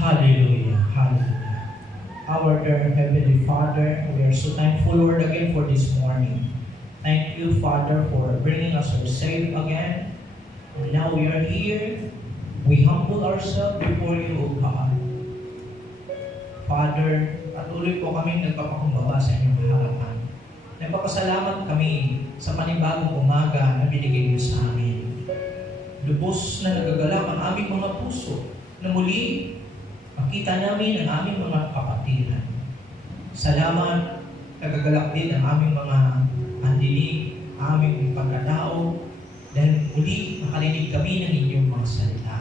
Hallelujah. Hallelujah. Our dear Heavenly Father, we are so thankful, Lord, again for this morning. Thank you, Father, for bringing us here safe again. And now we are here. We humble ourselves before you, O God. Father, patuloy po kami nagpapakumbaba sa inyong harapan. Nagpapasalamat kami sa panibagong umaga na binigay niyo sa amin. Lubos na nagagalak ang aming mga puso na muli makita namin ang aming mga kapatiran. Salamat, nagagalak din ang aming mga pandinig, aming pagkatao, dahil muli makarinig kami ng inyong mga salita.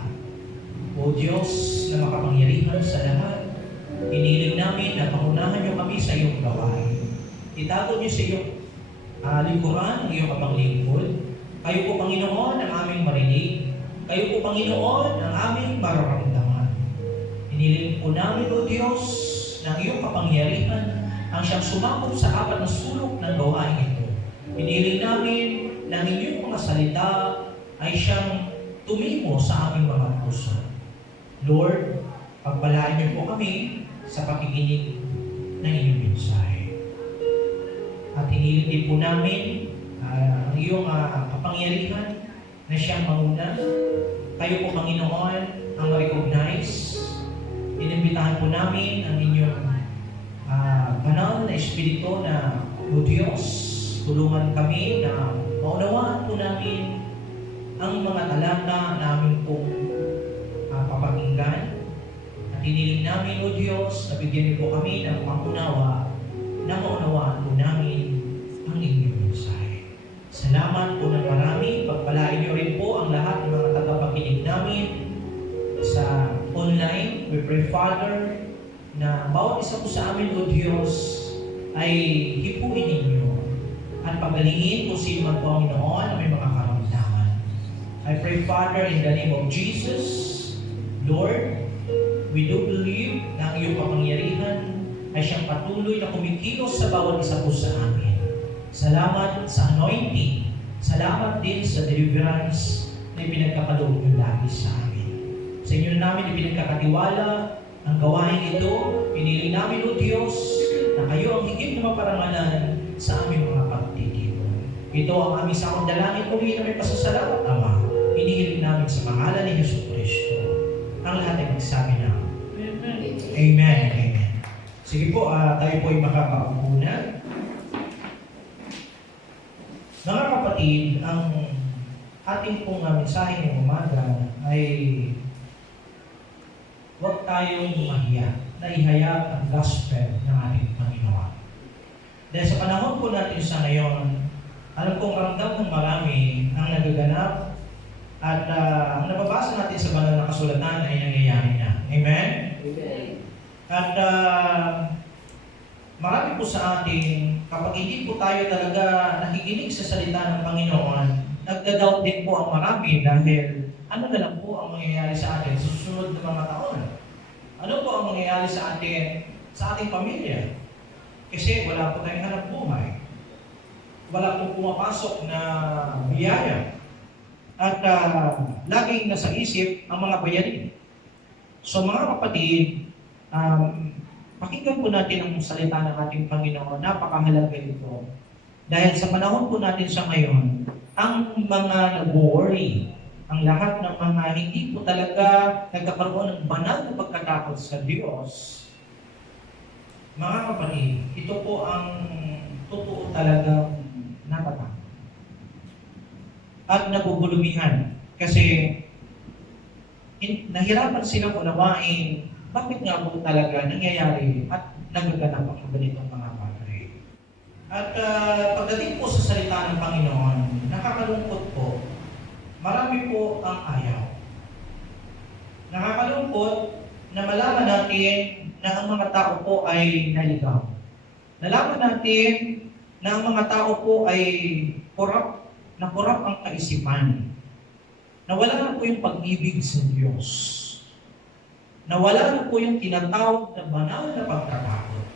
O Diyos na makapangyarihan sa lahat, iniling namin na pangunahan niyo kami sa iyong gawain. Itago niyo sa iyong lingkuran ang iyong kapanglingkod. Kayo po, Panginoon, ang aming marinig. Kayo po, Panginoon, ang aming mararamdaman. Iniling po namin, O Diyos, ng iyong kapangyarihan ang siyang sumakop sa apat na sulok ng gawain ito. Iniling namin na ang inyong mga salita ay siyang tumimo sa aming mga puso. Lord, pagpalain niyo po kami sa pakikinig ng inyong mensahe. At iniling din po namin ang iyong kapangyarihan na siyang mauna. Kayo po, Panginoon, ang ma-recognize. Inimbitahan po namin ang inyong banal na Espiritu na, O Diyos, tulungan kami na maunawaan po namin ang mga talata namin pong papakinggan. At iniling namin, O Diyos, na bigyan niyo po kami ng pangunawa na maunawaan po namin ang inyong mensahe. Salamat po ng marami. Pagpalain niyo rin po ang lahat ng mga tagapakinig namin sa online. We pray, Father, na bawat isa po sa amin, O Diyos, ay hipuin ninyo at pagalingin kung sino man po ang Panginoon na may mga karamdaman. I pray, Father, in the name of Jesus, Lord, we do believe na ang iyong kapangyarihan ay siyang patuloy na kumikilos sa bawat isa po sa amin. Salamat sa anointing. Salamat din sa deliverance na ipinagkakaloob niyo lagi sa amin. Sa inyo namin ipinagkakatiwala ang gawain ito. Pinili namin, O Diyos, na kayo ang higit na maparangalan sa aming mga pagtitipon. Ito ang aming sakong dalangin uli na may pasasalamat, Ama. Inihiling namin sa pangalan ni Jesucristo. Ang lahat ay magsabi na Amen. Amen. Sige po, tayo po ay makakaupo na. Mga kapatid, ang ating pong mensahe ng umaga ay huwag tayong mahiya na ihayag ang gospel ng ating Panginoon. Dahil sa panahon po natin sa ngayon, alam kong ramdam ng marami ang nagaganap at ang nababasa natin sa banal na kasulatan ay nangyayari na. Amen? Amen. At marami po sa atin, kapag hindi po tayo talaga nakikinig sa salita ng Panginoon, nagda-doubt din po ang marami dahil ano na lang po ang mangyayari sa atin sa susunod na mga taon? Ano po ang mangyayari sa atin, sa ating pamilya? Kasi wala po tayong hanap buhay. Wala po pumapasok na biyaya. At laging nasa isip ang mga bayarin. So mga kapatid, pakinggan po natin ang salita ng ating Panginoon. Napakahalaga ito. Dahil sa panahon po natin sa ngayon, ang mga nag-worry, ang lahat ng mga hindi po talaga nagkakaroon ng banal na pagkatakot sa Diyos, mga kapatid, ito po ang totoo talagang natatakot. At nabubulumihan. Kasi nahirapan silang unawain bakit nga po talaga nangyayari at nagaganap ang ganitong mga bagay. At pagdating po sa salita ng Panginoon, nakakalungkot po. Marami po ang ayaw. Nakakalungkot na malaman natin na ang mga tao po ay naligaw. Nalaman natin na ang mga tao po ay korap ang kaisipan. Nawala na po yung pag-ibig sa Diyos. Nawala na po yung tinatawag na banal na pagkatakot.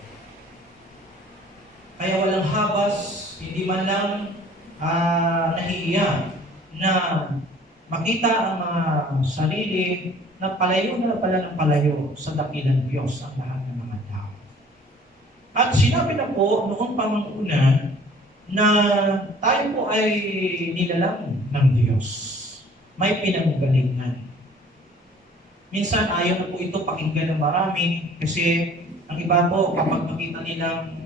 Kaya walang habas, hindi man lang nahihiya na makita ang mga sarili na palayo na pala ng palayo sa dakilang Diyos ang lahat ng mga tao. At sinabi na po noong pamanguna na tayo po ay nilalang ng Diyos. May pinanggalingan. Minsan ayaw na po ito pakinggan ng marami kasi ang iba po kapag nakita nilang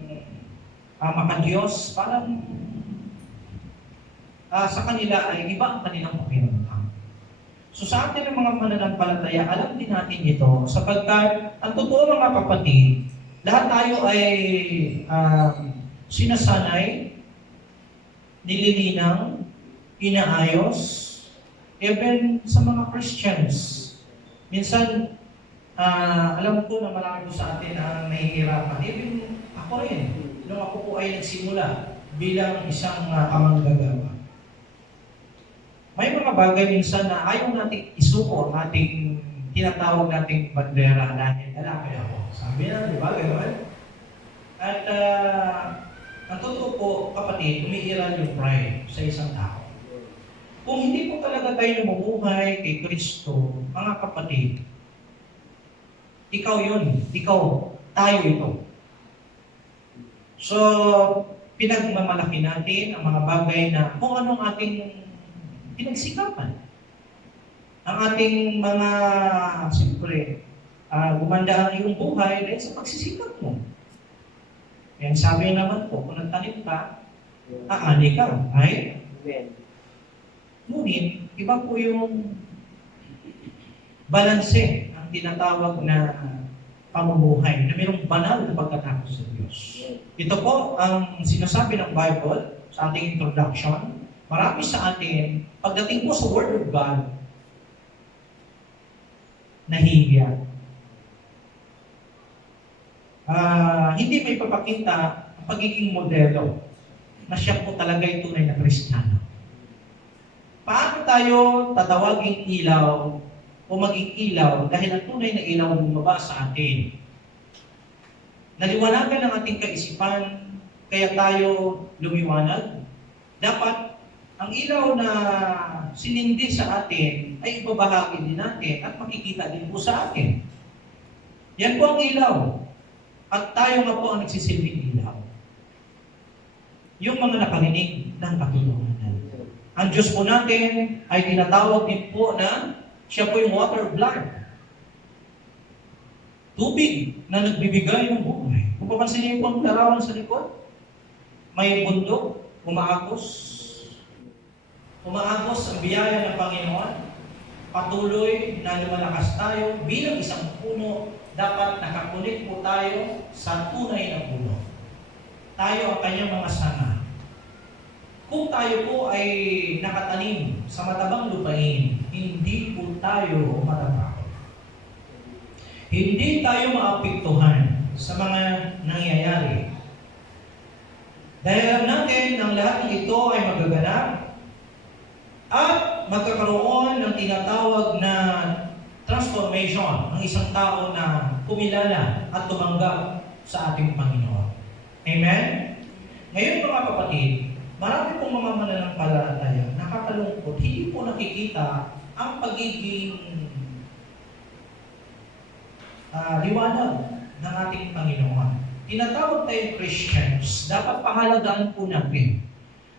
maka-Diyos, parang sa kanila ay iba ang kanilang pakiramdam. So sa atin ng mga mananampalataya, alam din natin ito sapagkat ang totoo mga kapatid, lahat tayo ay sinasanay, nililinang, inaayos, even sa mga Christians. Minsan, alam ko na marami sa atin ang nahihirapan. Even ako rin, nung ako po ay nagsimula bilang isang kamanggagawa. May mga bagay minsan na ayaw natin isuko ang ating tinatawag nating bandera dahil lalaki ako. Sabi na, di ba? Gano'n? At ang totoo po, kapatid, umiiral yung pride sa isang tao. Kung hindi po talaga tayo mabuhay kay Kristo, mga kapatid, ikaw yun, ikaw, tayo ito. So, pinagmamalaki natin ang mga bagay na kung anong ating pinagsikapan. Ang ating mga, siyempre, gumanda ang iyong buhay dahil sa pagsisikap mo. Yan sabi naman po, kung nagtanim ka, aani ka, right? Ngunit, iba po yung balanse, ang tinatawag na pamumuhay, na mayroong banal na pagkatakot sa Diyos. Ito po ang sinasabi ng Bible sa ating introduction. Marami sa atin, pagdating po sa Word of God, nahihiya. Hindi may papakita ang pagiging modelo na siya po talaga yung tunay na Kristiyano. Paano tayo tatawaging ilaw o maging ilaw dahil ang tunay na ilaw bumaba sa atin? Naliwanagan ang ating kaisipan, kaya tayo lumiwanag. Dapat ang ilaw na sinindi sa atin ay ibabahagi din natin at makikita din po sa atin. Yan po ang ilaw. At tayo nga po ang nagsisilbing ilaw. Yung mga nakarinig ng katotohanan. Ang Diyos po natin ay tinatawag din po na siya po yung water blood. Tubig na nagbibigay ng buhay. Kung papansin niyo yung larawan sa likod, may bundok, umaagos ang biyaya ng Panginoon. Patuloy na lumalakas tayo bilang isang puno. Dapat nakakunik po tayo sa tunay na puno. Tayo ang kanyang mga sanga. Kung tayo po ay nakatanim sa matabang lupain, hindi po tayo matatakot. Hindi tayo maapektuhan sa mga nangyayari. Dahil alam natin ang lahat ng ito ay magaganap at magkakaroon ng tinatawag na transformation ng isang tao na kumilala at tumanggap sa ating Panginoon. Amen? Ngayon mga kapatid, marami pong mga mananampalataya, nakakalungkot, hindi po nakikita ang pagiging liwanag ng ating Panginoon. Tinatawag tayong Christians, dapat pahalagaan po natin.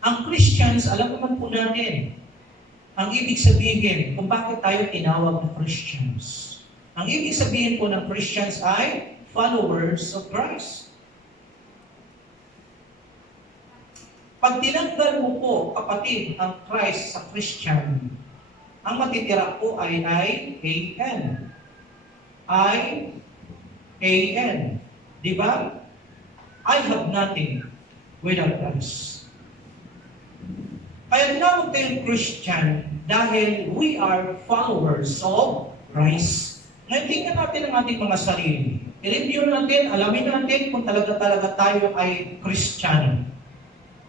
Ang Christians, alam naman po natin, ang ibig sabihin kung bakit tayo tinawag na Christians. Ang ibig sabihin po ng Christians ay followers of Christ. Pag tinanggal mo po, kapatid, ang Christ sa Christian, ang matitira po ay I-A-N. I-A-N. Di ba? I have nothing without Christ. Kaya tinawag tayong Christian dahil we are followers of Christ. Ngayon, tingnan natin ang ating mga sarili. I-review natin, alamin natin kung talaga tayo ay Kristiyano.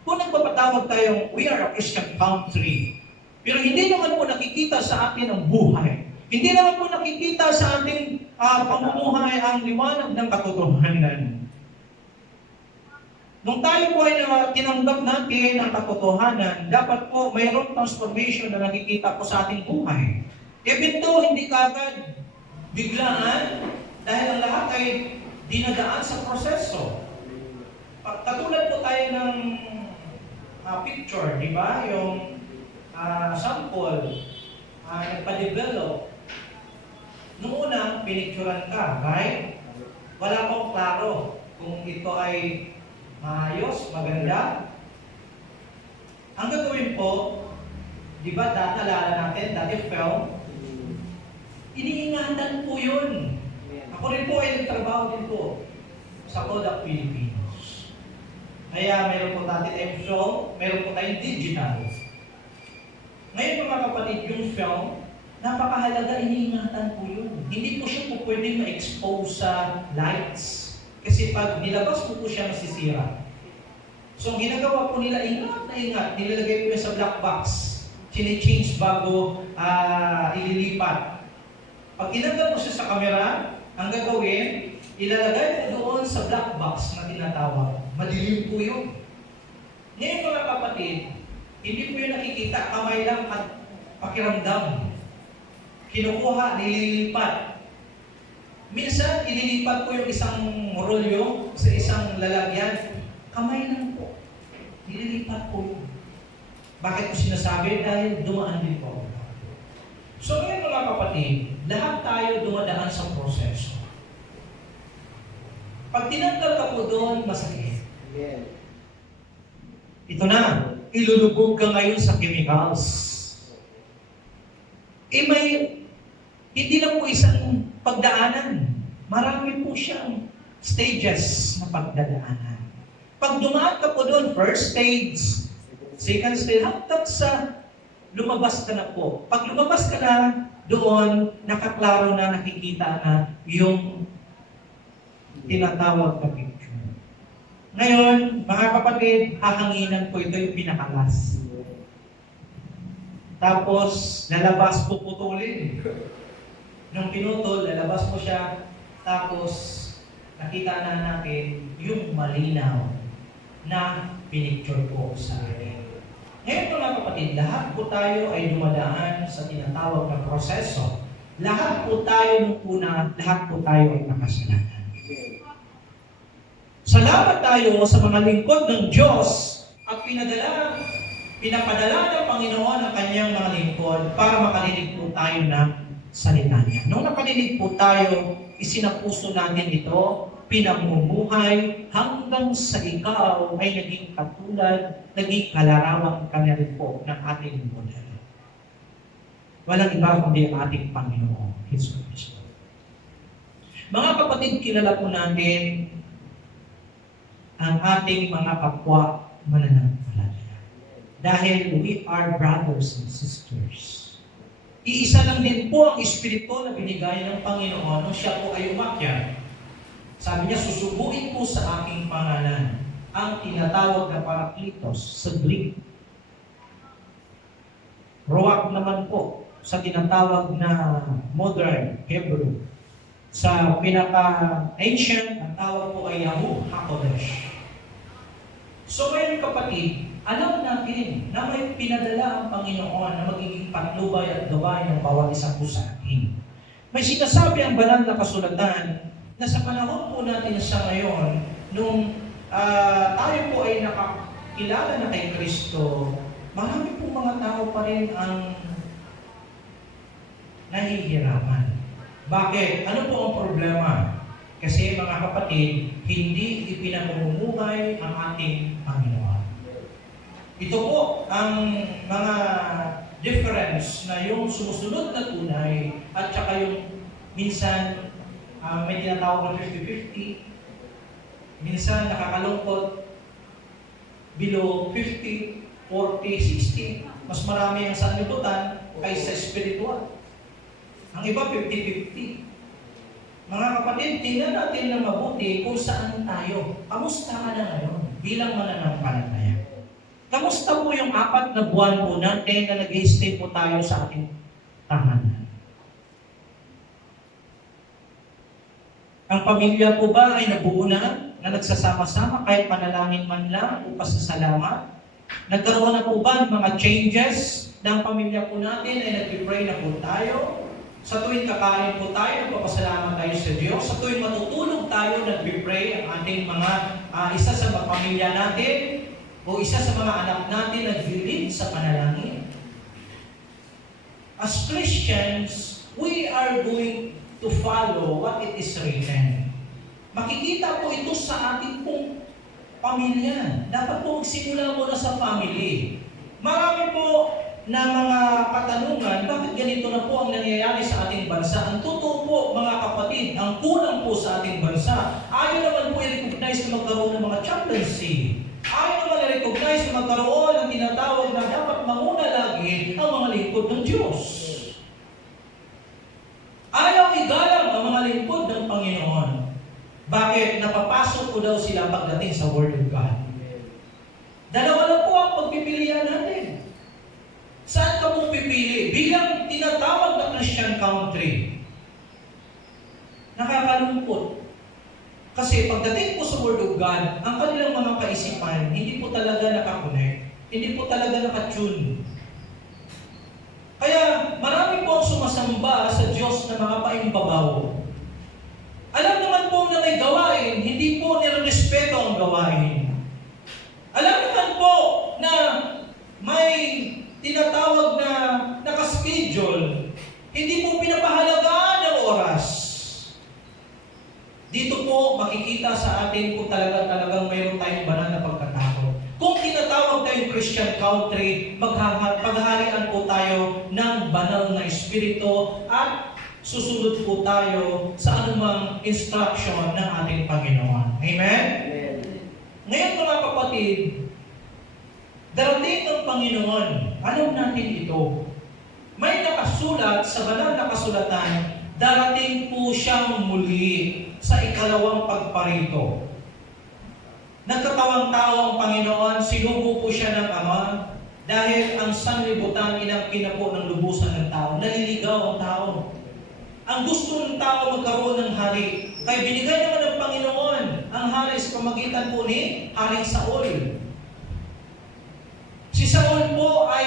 Kung nagpapatawag tayong we are a Christian country, pero hindi naman po nakikita sa atin ang buhay. Hindi naman po nakikita sa ating pamumuhay ang liwanag ng katotohanan. Nung tayo po ay tinanggap natin ang katotohanan, dapat po mayroong transformation na nakikita po sa ating buhay. Even though hindi kagad biglaan, dahil ang lahat ay dinadaan sa proseso. Katulad po tayo ng picture, di ba? Yung sample, nagpa-develop. Noong una, pinicturan ka, right? Wala pong klaro kung ito ay maayos, maganda. Ang gagawin po, di ba, alala natin, dati film, iniingatan po yun. Ako rin po ay nagtrabaho din po sa Kodak Philippines. Kaya meron po natin yung film, meron po tayong digital. Ngayon mga kapatid, yung film, napakahalaga, iniingatan po yun. Hindi po siya po pwedeng ma-expose sa lights. Kasi pag nilabas po siya, masisira. So, ang ginagawa po nila, ingat na ingat. Nilalagay po yun sa black box. Chine-change bago ililipat. Pag tinanggal mo siya sa camera, ang gagawin, ilalagay po doon sa black box na tinatawag. Madilim po yun. Ngayon mga kapatid, hindi po yun nakikita, kamay lang at pakiramdam. Kinukuha, nililipat. Minsan, ililipat po yung isang rolyo sa isang lalagyan. Kamay lang po. Nililipat po yun. Bakit ko sinasabi? Dahil dumaan din po. So ngayon mga kapatid, lahat tayo dumadaan sa proseso. Pag tinanggal ka po doon, masakit. Ito na, ilulubog ka ngayon sa chemicals. Hindi lang po isang pagdaanan. Marami po siyang stages na pagdadaanan. Pag dumaan ka po doon, first stage, second stage, hanggang sa lumabas ka na po. Pag lumabas ka na doon, nakaklaro na, nakikita na yung tinatawag na picture. Ngayon, mga kapatid, hahanginan po ito yung pinakalas. Tapos, lalabas po putulin. Nung pinutol, lalabas mo siya, tapos nakita na natin yung malinaw na pinicture po sa akin. Ngayon mga kapatid, lahat po tayo ay dumadaan sa tinatawag na proseso. Lahat po tayo nung una, lahat po tayo ay makasalanan. Salamat tayo sa mga lingkod ng Diyos at pinapadala ng Panginoon ang kanyang mga lingkod para makarinig po tayo ng salita niya. Nung nakarinig po tayo, isinapuso natin ito, pinamumuhay hanggang sa ikaw ay naging katulad, naging kalarawan ka na rin po ng ating model. Walang iba kundi ang ating Panginoon, Jesus Cristo. Mga kapatid, kilala po natin ang ating mga kapwa mananampalataya. Dahil we are brothers and sisters. Iisa lang din po ang Espiritu na binigay ng Panginoon nung siya po ay umakyat. Sabi niya, susubuin po sa aking pangalan ang tinatawag na Parakletos sa Greek. Ruach naman po sa tinatawag na modern Hebrew. Sa pinaka-ancient, ang tawag po ay Yahu HaKodesh. So ngayon kapatid, alam natin na may pinadala ang Panginoon na magiging patnubay at gabay ng bawat isa po sa atin. May sinasabi ang banal na kasulatan na sa panahon po natin sa ngayon, nung tayo po ay nakakilala na kay Kristo, marami po mga tao pa rin ang nahihirapan. Bakit? Ano po ang problema? Kasi mga kapatid, hindi ipinamumuhay ang ating Panginoon. Ito po ang mga difference na yung sumusunod na tunay at saka yung minsan may tinatawag na 50-50. Minsan nakakalungkot below 50, 40, 60. Mas marami ang sanlibutan kaysa spiritual. Ang iba 50-50. Mga kapatid, tingnan natin na mabuti kung saan tayo. Kamusta ka na ngayon bilang mananampalataya? Kamusta po yung 4 na buwan po natin na nag-stay po tayo sa ating tahanan? Ang pamilya po ba ay nabuo na? na nagsasama-sama kahit panalangin man lang o pasasalamat? Nagkaroon na po ba ng mga changes ng pamilya po natin ay nag-pray na po tayo? Sa tuwing kakain po tayo, nagpapasalamat tayo sa Diyos. Sa tuwing matutulog tayo, nag-pray ang ating mga isa sa mga pamilya natin o isa sa mga anak natin nag-lead sa panalangin. As Christians, we are going to follow what it is written. Makikita po ito sa ating pong pamilya. Dapat po magsimula muna sa family. Marami po na mga katanungan, bakit ganito na po ang nangyayari sa ating bansa? Ang totoo po, mga kapatid, ang kulang po sa ating bansa, ayaw naman po i-recognize na magkaroon ng mga chaplaincy. Ayaw naman i-recognize na magkaroon ng tinatawag na dapat manguna lagi ang mga lingkod ng Diyos. Ayaw igalang ang mga lingkod ng Panginoon. Bakit? Napapasok po daw sila pagdating sa Word of God. Dalawa na po ang pagpipilian natin. Saan ka mong pipili? Bilang tinatawag na Christian country. Nakakalungkot. Kasi pagdating po sa Word of God, ang kanilang mga kaisipan, hindi po talaga nakakonect. Hindi po talaga nakatune. Kaya marami po ang sumasamba sa Diyos na mga paimbabaw. Alam naman po na may gawain, hindi po nirespeto ang gawain. Alam naman po na may tinatawag na nakaschedule, hindi po pinapahalagaan ang oras. Dito po makikita sa atin kung talagang mayroon tayong banal na pagkatakot. Kung tinatawag tayong Christian country, paghaharian po tayo ng banal na espiritu at susunod po tayo sa anumang instruction ng ating Panginoon. Amen? Amen. Ngayon mga kapatid, darating ng Panginoon, alam natin ito. May nakasulat sa banal na kasulatan, darating po siyang muli sa ikalawang pagparito. Nagkatawang-tao ang Panginoon, sinugo po siya ng Ama, dahil ang sanlibutan inangkin na po ng lubusan ng tao. Naliligaw ang tao. Ang gusto ng tao magkaroon ng hari. Kaya binigay naman ng Panginoon ang hari sa pamagitan po ni Haring Saul. Si Saul po ay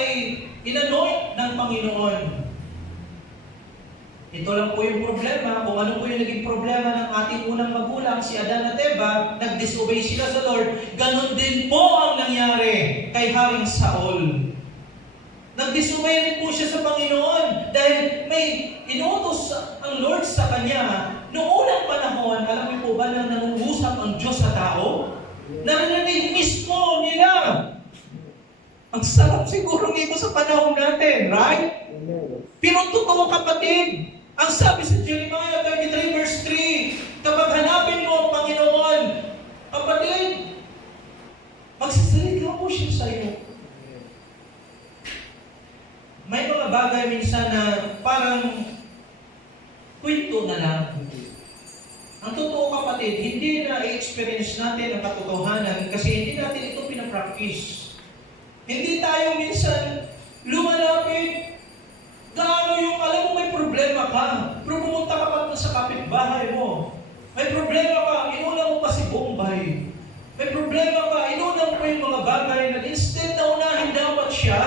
inanoint ng Panginoon. Ito lang po yung problema. Kung ano po yung naging problema ng ating unang magulang, si Adan at Eva, nag-disobey sila sa Lord. Ganon din po ang nangyari kay Haring Saul. Nag-disobey rin po siya sa Panginoon dahil may inutos ang Lord sa kanya. Noong unang panahon, alam niyo po ba na nangungusap ang Diyos sa tao? Narinig mismo nila. Ang sarap siguro nito sa panahon natin, right? Pero totoo kapatid, ang sabi sa Jeremiah 33 verse 3, kapag hanapin mo ang Panginoon, kapatid, magsasalita po siya sa iyo. May mga bagay minsan na parang kwento na lang. Ang totoo kapatid, hindi na i-experience natin ang katotohanan kasi hindi natin ito pinapractice. Hindi tayo minsan lumalapit. Gaano yung, alam mo may problema ka, pero pumunta ka pa sa kapitbahay mo. May problema ka, inuna mo pa si Bombay. May problema ka, inuna mo pa yung mga bagay na instead na unahin dapat siya.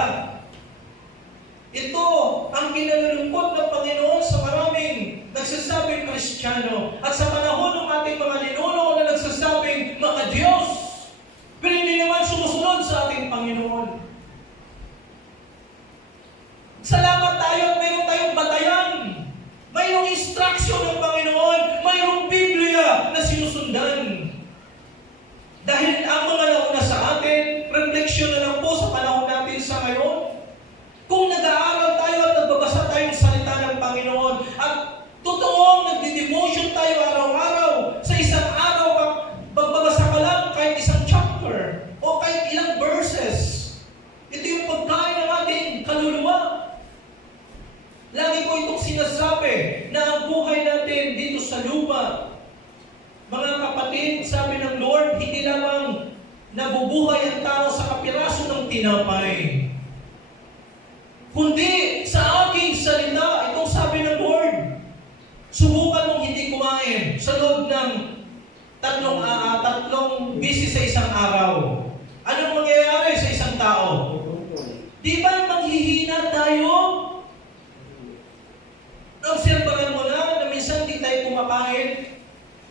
Ito ang kinalulungkot ng Panginoon sa maraming nagsasabing Kristiyano at sa panahon ng ating mga ninuno na nagsasabing mga Diyos, pero hindi naman sumusunod sa ating Panginoon. Salamat tayo at mayroon tayong batayan. Mayroong instruction ng Panginoon. Mayroong Biblia na sinusundan. Dahil ang mga nauna sa atin, refleksyon na lang po sa panahon natin sa ngayon. Kung nag-aaral tayo at nagbabasa tayong salita ng Panginoon at totoong nagdi-devotion tayo araw-araw, sa isang araw, magbabasa ka lang kahit isang chapter o kahit ilang verses. Ito yung pagkain ng ating kaluluwa. Lagi ko itong sinasabi na ang buhay natin dito sa lupa, mga kapatid, sabi ng Lord, hindi lamang nabubuhay ang tao sa kapiraso ng tinapay, kundi sa aking salita. Itong sabi ng Lord, subukan mong hindi kumain sa loob ng araw, anong mangyayari sa isang tao? Di ba manghihina tayo? Obserbahan mo na minsan di tayo kumakain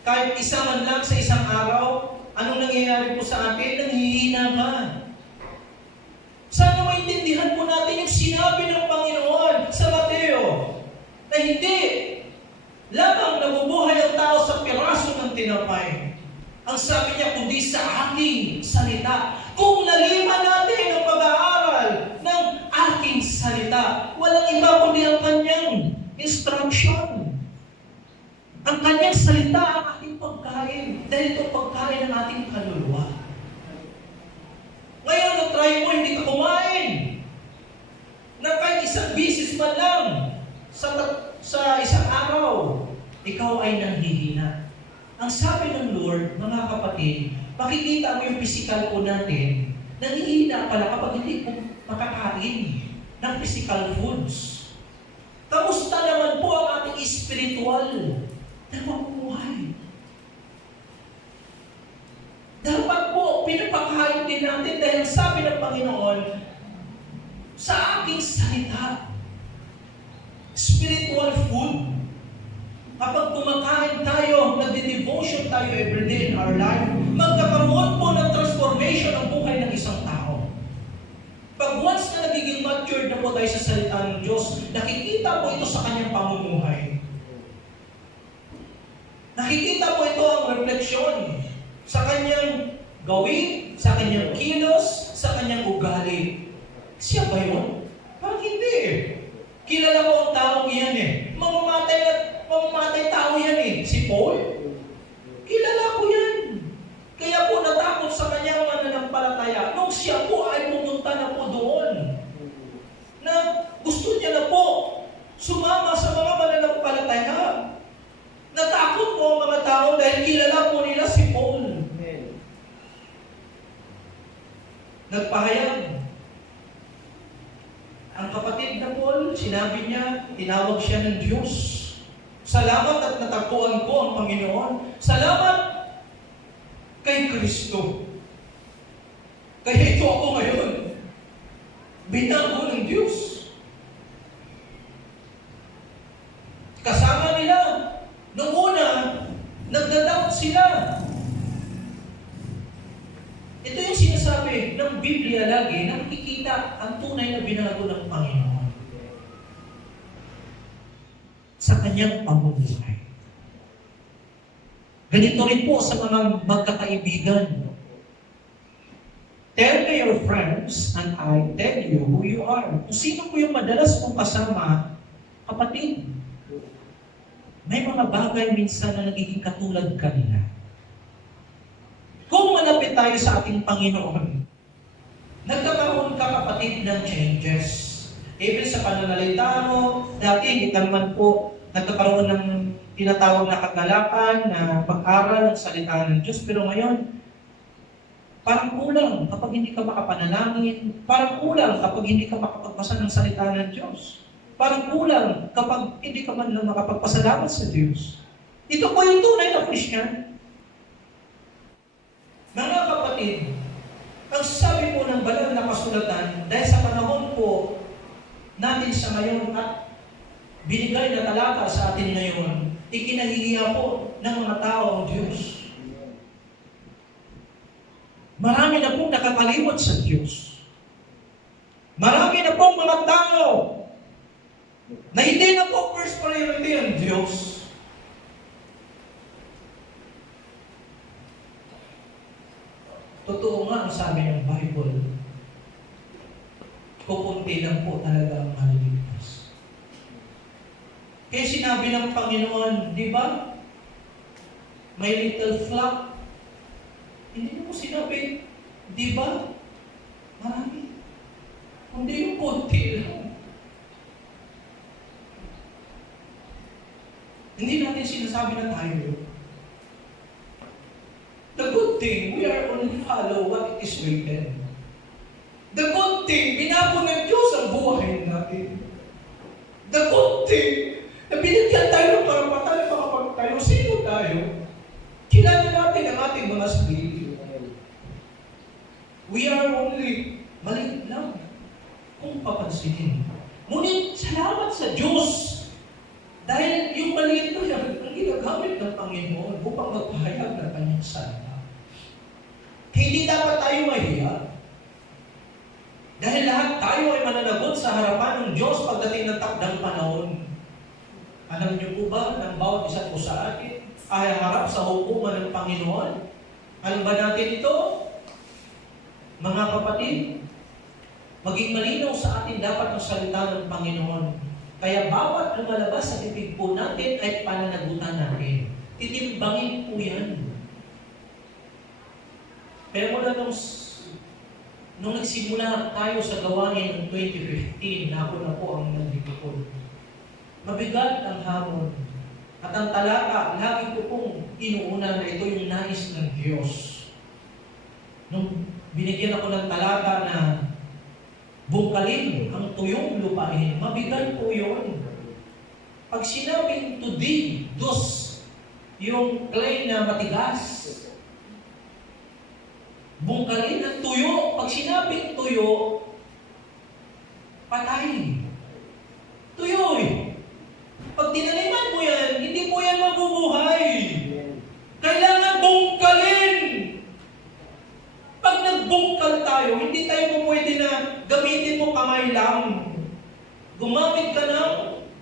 kahit isa man lang sa isang araw. Anong nangyayari po sa atin? Nanghihina ka. Sana maintindihan po natin yung sinabi ng Panginoon sa Mateo na hindi lamang nabubuhay ang tao sa piraso ng tinapay. Ang sabi niya, kundi sa aking salita. Kung naliman natin ang pag-aaral ng aking salita, walang iba kundi ang kanyang instruction. Ang kanyang salita ang ating pagkain. Dahil itong pagkain ng ating kaluluwa. Ngayon, na-try mo, hindi ka kumain. Na kahit isang bisis man lang sa isang araw, ikaw ay nanghihina. Ang sabi ng Lord, mga kapatid, makikita mo yung physical po natin, nanghihina pala kapag hindi po makakain ng physical foods. Kamusta naman po ang ating spiritual na pamumuhay? Dapat po, pinapakain din natin dahil sabi ng Panginoon, sa aking salita, spiritual food. Kapag kumakain tayo, nagde-devotion tayo everyday in our life, magkakaroon po ng transformation ang buhay ng isang tao. Pag once na nagiging matured na po tayo sa salita ng Diyos, nakikita po ito sa kanyang pamumuhay. Nakikita po ito ang refleksyon sa kanyang gawin, sa kanyang kilos, sa kanyang ugali. Siya ba yun? Parang hindi eh. Kilala ko ang taong iyan eh. Mamamatay tao yan eh. Si Paul? Kilala ko yan. Kaya po natakot sa kanyang mananampalataya. Nung siya po ay pumunta na po doon, na gusto niya na po sumama sa mga mananampalataya. Natakot po ang mga tao dahil kilala po nila si Paul. Nagpahayag. Ang kapatid na Paul, sinabi niya, tinawag siya ng Diyos. Salamat at natagpuan ko ang Panginoon. Salamat kay Kristo. Kaya ito ako ngayon. Binago ng Diyos. Kasama nila. Noong una, nagdadoubt sila. Ito yung sinasabi ng Biblia lagi na makikita ang tunay na binago ng Panginoon sa kanyang pamumuhay. Ganito rin po sa mga magkakaibigan. Tell me your friends and I tell you who you are. Kung sino po yung madalas mong kasama, kapatid, may mga bagay minsan na nagiging katulad kanila. Kung malapit tayo sa ating Panginoon, nagkakaroon ka kapatid ng changes. Even sa pananalita mo, dati hindi naman po nagkakaroon ng tinatawag na kagalakan na pag-aral ng salita ng Diyos. Pero ngayon, parang kulang kapag hindi ka makapanalangin. Parang kulang kapag hindi ka makapagbasa ng salita ng Diyos. Parang kulang kapag hindi ka man lang makapagpasalamat sa Diyos. Ito po yung tunay na Christian. Mga kapatid, ang sabi po ng banal na kasulatan, dahil sa panahon po natin sa ngayon at binigay na talata sa atin ngayon, ikinahihiya po ng mga tao ang Diyos. Marami na pong nakakalimot sa Diyos. Marami na pong mga tao na hindi na po first priority ang Diyos. Totoo nga ang sabi ng Bible, kukunti lang po talaga ang maliligtas. Kaya sinabi ng Panginoon, di ba? My little flock. Hindi mo sinabi, di ba? Marami. Kundi yung kunti lang. Hindi natin sinasabi na tayo. The good thing, we are only follow what is written. The good thing, binago ng Diyos ang buhay natin. The good thing, na binigyan tayo ng karapatan na makapagtayo. Sino tayo? Kilala natin ang ating mga sarili. We are only maliit lang kung papansinin. Ngunit salamat sa Diyos dahil yung maliit na yan ang ginagamit ng Panginoon upang magpahayag ng kanyang salita. Hindi dapat tayo mahiya. Dahil lahat tayo ay mananagot sa harapan ng Diyos pagdating ng takdang panahon. Alam niyo po ba, ng bawat isa po sa atin ay harap sa hukuman ng Panginoon? Alam ba natin ito? Mga kapatid, maging malinaw sa atin dapat ang salita ng Panginoon. Kaya bawat lumalabas sa bibig po natin ay pananagutan natin. Titimbangin po yan. Pero mula nung nagsimula tayo sa gawain ng 2015, na ako na po ang nagdikipon, mabigat ang hamon. At ang talata, lagi ko pong inuuna na ito yung nais ng Diyos. Nung binigyan ako ng talata na bungkalin ang tuyong lupain, mabigat po yun. Pag sinabing to dig, dos, yung clay na matigas, bungkalin ang tuyo. Pag sinabing tuyo, patay. Tuyo eh. Pag tinaniman mo yan, hindi po yan mabubuhay. Kailangan bungkalin. Pag nagbungkal tayo, hindi tayo po pwede na gamitin mo kamay lang. Gumamit ka ng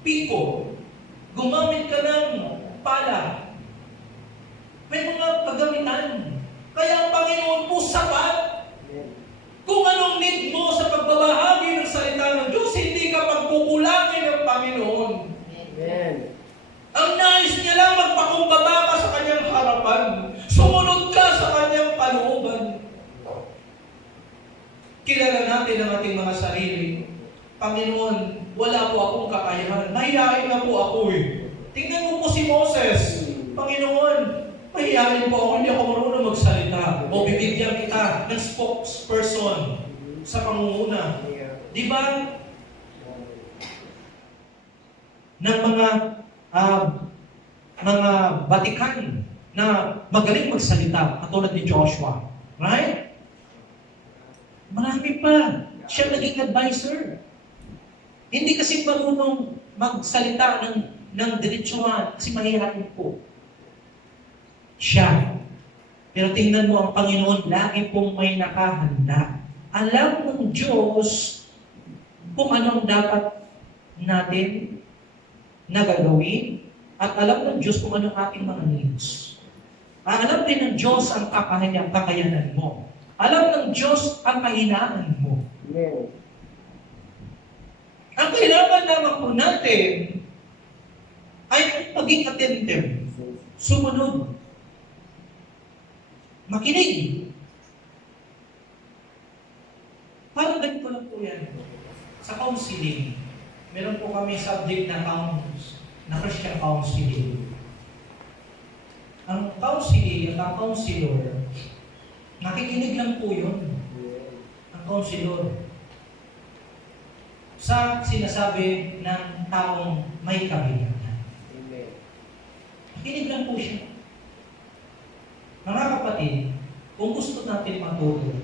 piko. Gumamit ka ng pala. May mga kagamitan. Kaya ang Panginoon po sapat. Kung anong need mo sa pagbabahagi ng salita ng Diyos, hindi ka pagkukulangin ng Panginoon. Amen. Ang nais niya lang magpakumbaba ka sa kanyang harapan. Sumunod ka sa kanyang kalooban. Kilala natin ang ating mga sarili. Panginoon, wala po akong kakayahan. Mahihain na po ako eh. Tingnan mo po si Moses. Panginoon, mahihain po ako. Hindi ako marunong magsalita. O bibigyan kita ng spokesperson sa pangunguna. Di ba? Ng mga batikan na magaling magsalita, katulad ni Joshua. Right? Marami pa. Siya naging advisor. Hindi kasi marunong magsalita ng diretsuhan kasi mahirapan po. Siya. Pero tingnan mo ang Panginoon, lagi pong may nakahanda. Alam ng Diyos kung anong dapat natin na gagawin at alam ng Diyos kung anong ating mga needs. Alam din ng Diyos ang kakayanan mo. Alam ng Diyos ang kahinaan mo. Amen. Ang kailangan naman po natin ay maging attentive. Sumunod. Makinig. Parang ganito lang po yan. Sa counseling, meron po kami subject na Christian counseling. Ang counseling, ang counselor, nakikinig lang po yun. Ang counselor. Sa sinasabi ng taong may kabigatan. Nakikinig lang po siya. Mga kapatid, kung gusto natin matuto,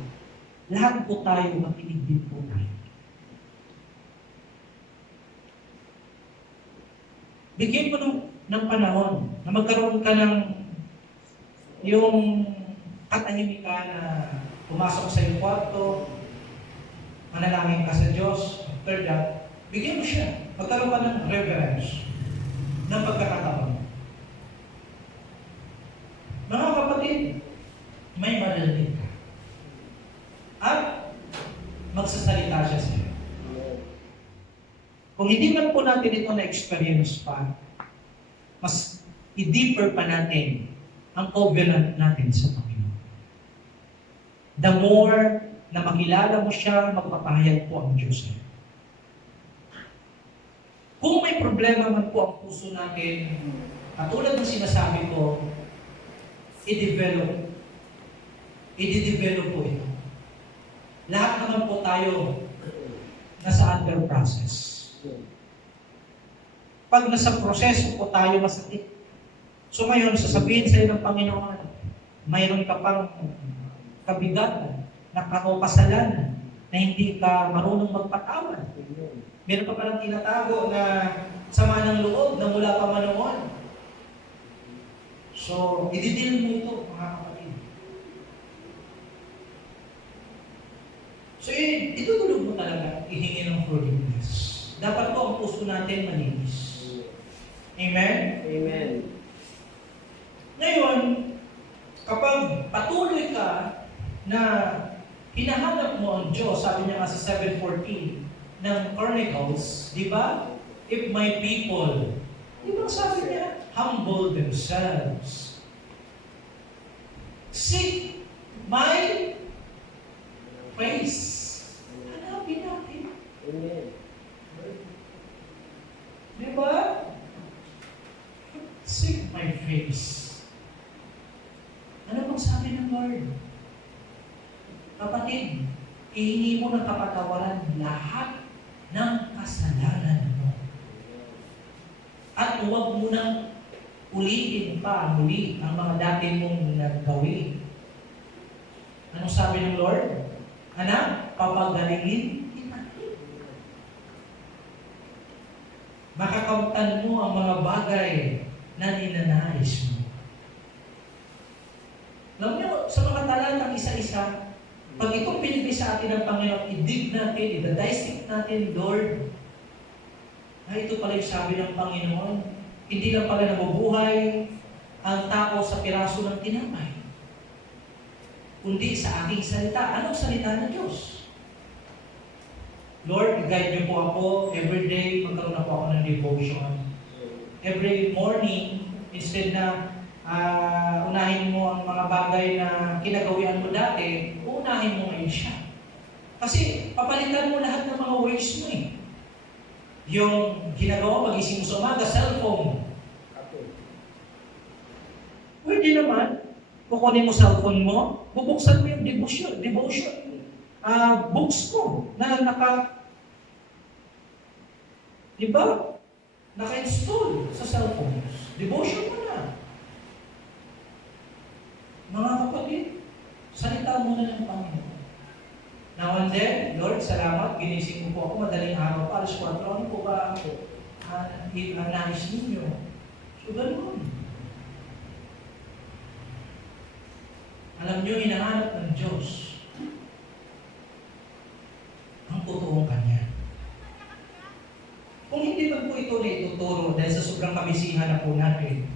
lahat po tayo makinig din po tayo. Bigyan mo ng panahon na magkaroon ka ng yung katahimikan na pumasok sa iyong kwarto, manalangin ka sa Diyos, after that, bigyan mo siya. Magkaroon ka ng reverence ng pagkakataon. Mga kapatid, may maririnig ka. At magsasalita siya sa iyo. Kung hindi man po natin ito na-experience pa, mas i-deeper pa natin ang covenant natin sa Panginoon. The more na makilala mo siya, magpapahayag po ang Diyos. Kung may problema man po ang puso natin, katulad ng sinasabi ko, i-develop po ito. Lahat naman po tayo nasa under process. Pag nasa proseso po tayo, masakit. So ngayon, sasabihin sa iyo ng Panginoon, mayroon ka pang kabigatan nakaupasalan na hindi ka marunong magpatawad. Meron pa palang tinatago na sama ng loob na mula pa man noon. So, ididil mo ito, mga kapatid. So, itutulog mo talaga, ihingi ng forgiveness. Dapat po ang puso natin malinis. Amen? Amen. Ngayon, kapag patuloy ka na hinahanap mo ang Diyos, sabi niya nga sa 7:14 ng Chronicles, di ba? If my people, di ba sabi niya, humble themselves, seek my face. Hanapin natin. Amen. Di ba? Seek my face. Ano bang sabi ng Lord? Kapatid, ihingi mo ng kapatawaran lahat ng kasalanan mo. At huwag mo nang ulitin pa muli ang mga dati mong nagawin. Anong sabi ng Lord? Anak, papagalingin kita. Makakamtan mo ang mga bagay na ninanais mo. Alam niyo, sa mga talatang isa-isa, pag itong pinigay sa atin ng Panginoon, i-dig natin, i-dissect natin, Lord, ay ito pala yung sabi ng Panginoon, hindi lang pala nabubuhay ang tao sa piraso ng tinapay, kundi sa aking salita. Anong salita ng Diyos? Lord, guide niyo po ako every day, magkaroon ako ng devotion. Every morning, instead na unahin mo ang mga bagay na kinagawian mo dati, unahin mo ngayon siya. Kasi papalitan mo lahat ng mga ways mo eh. Yung ginagawa, magising mo sa umaga, cellphone. Pwede naman, kukunin mo cellphone mo, bubuksan mo yung devotion. Books ko na di ba? Naka-install sa cellphone. Devotion mo na. Mga kapatid, salita muna ng Panginoon. Now and then, Lord, salamat, ginising mo po ako madaling araw pa, alas 4, ano po ba ako? Nais ninyo. So, ganun. Alam nyo, hinahanap ng Diyos ang totoong Kanya. Kung hindi man po ito na ituturo dahil sa sobrang kabisihan na po natin,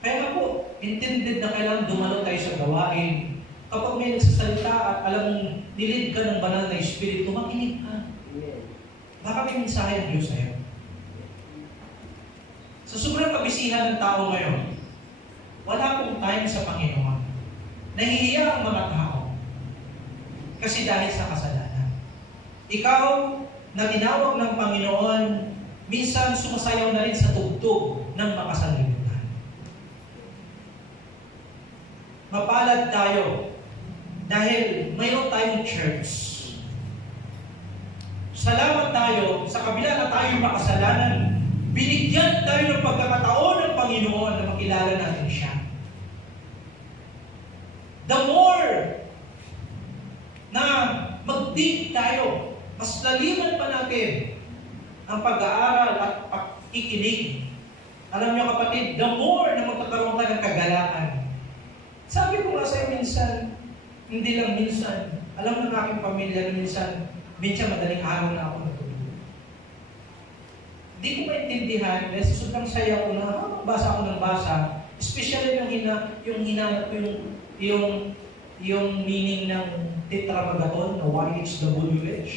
kaya nga po, intended na kailangan dumalo tayo sa gawain. Kapag may nagsasalita at alam mong nilid ka ng banal na Espiritu, makinig ka. Baka may mensahe ng Diyos sa'yo. Sa sobrang kabisihan ng tao ngayon, wala pong time sa Panginoon. Nahihiya ang mga tao. Kasi dahil sa kasalanan. Ikaw, na tinawag ng Panginoon, minsan sumasayaw na rin sa tugtog ng makasalimutan. Mapalad tayo dahil mayroon tayong church. Salamat tayo sa kabila na tayo makasalanan. Binigyan tayo ng pagkakataon ng Panginoon na makilala natin siya. The more na mag-dig tayo, mas laliman pa natin ang pag-aaral at pakikinig. Alam niyo kapatid, the more na magkakaroon ka ng kagalakan. Sabi ko nga sa'yo minsan, hindi lang minsan, alam ng aking pamilya na minsan madaling araw na ako natutulog. Hindi ko maintindihan, dahil sa sobrang saya ko na basa ako ng basa, especially yung meaning ng tetramagaton na YHWH.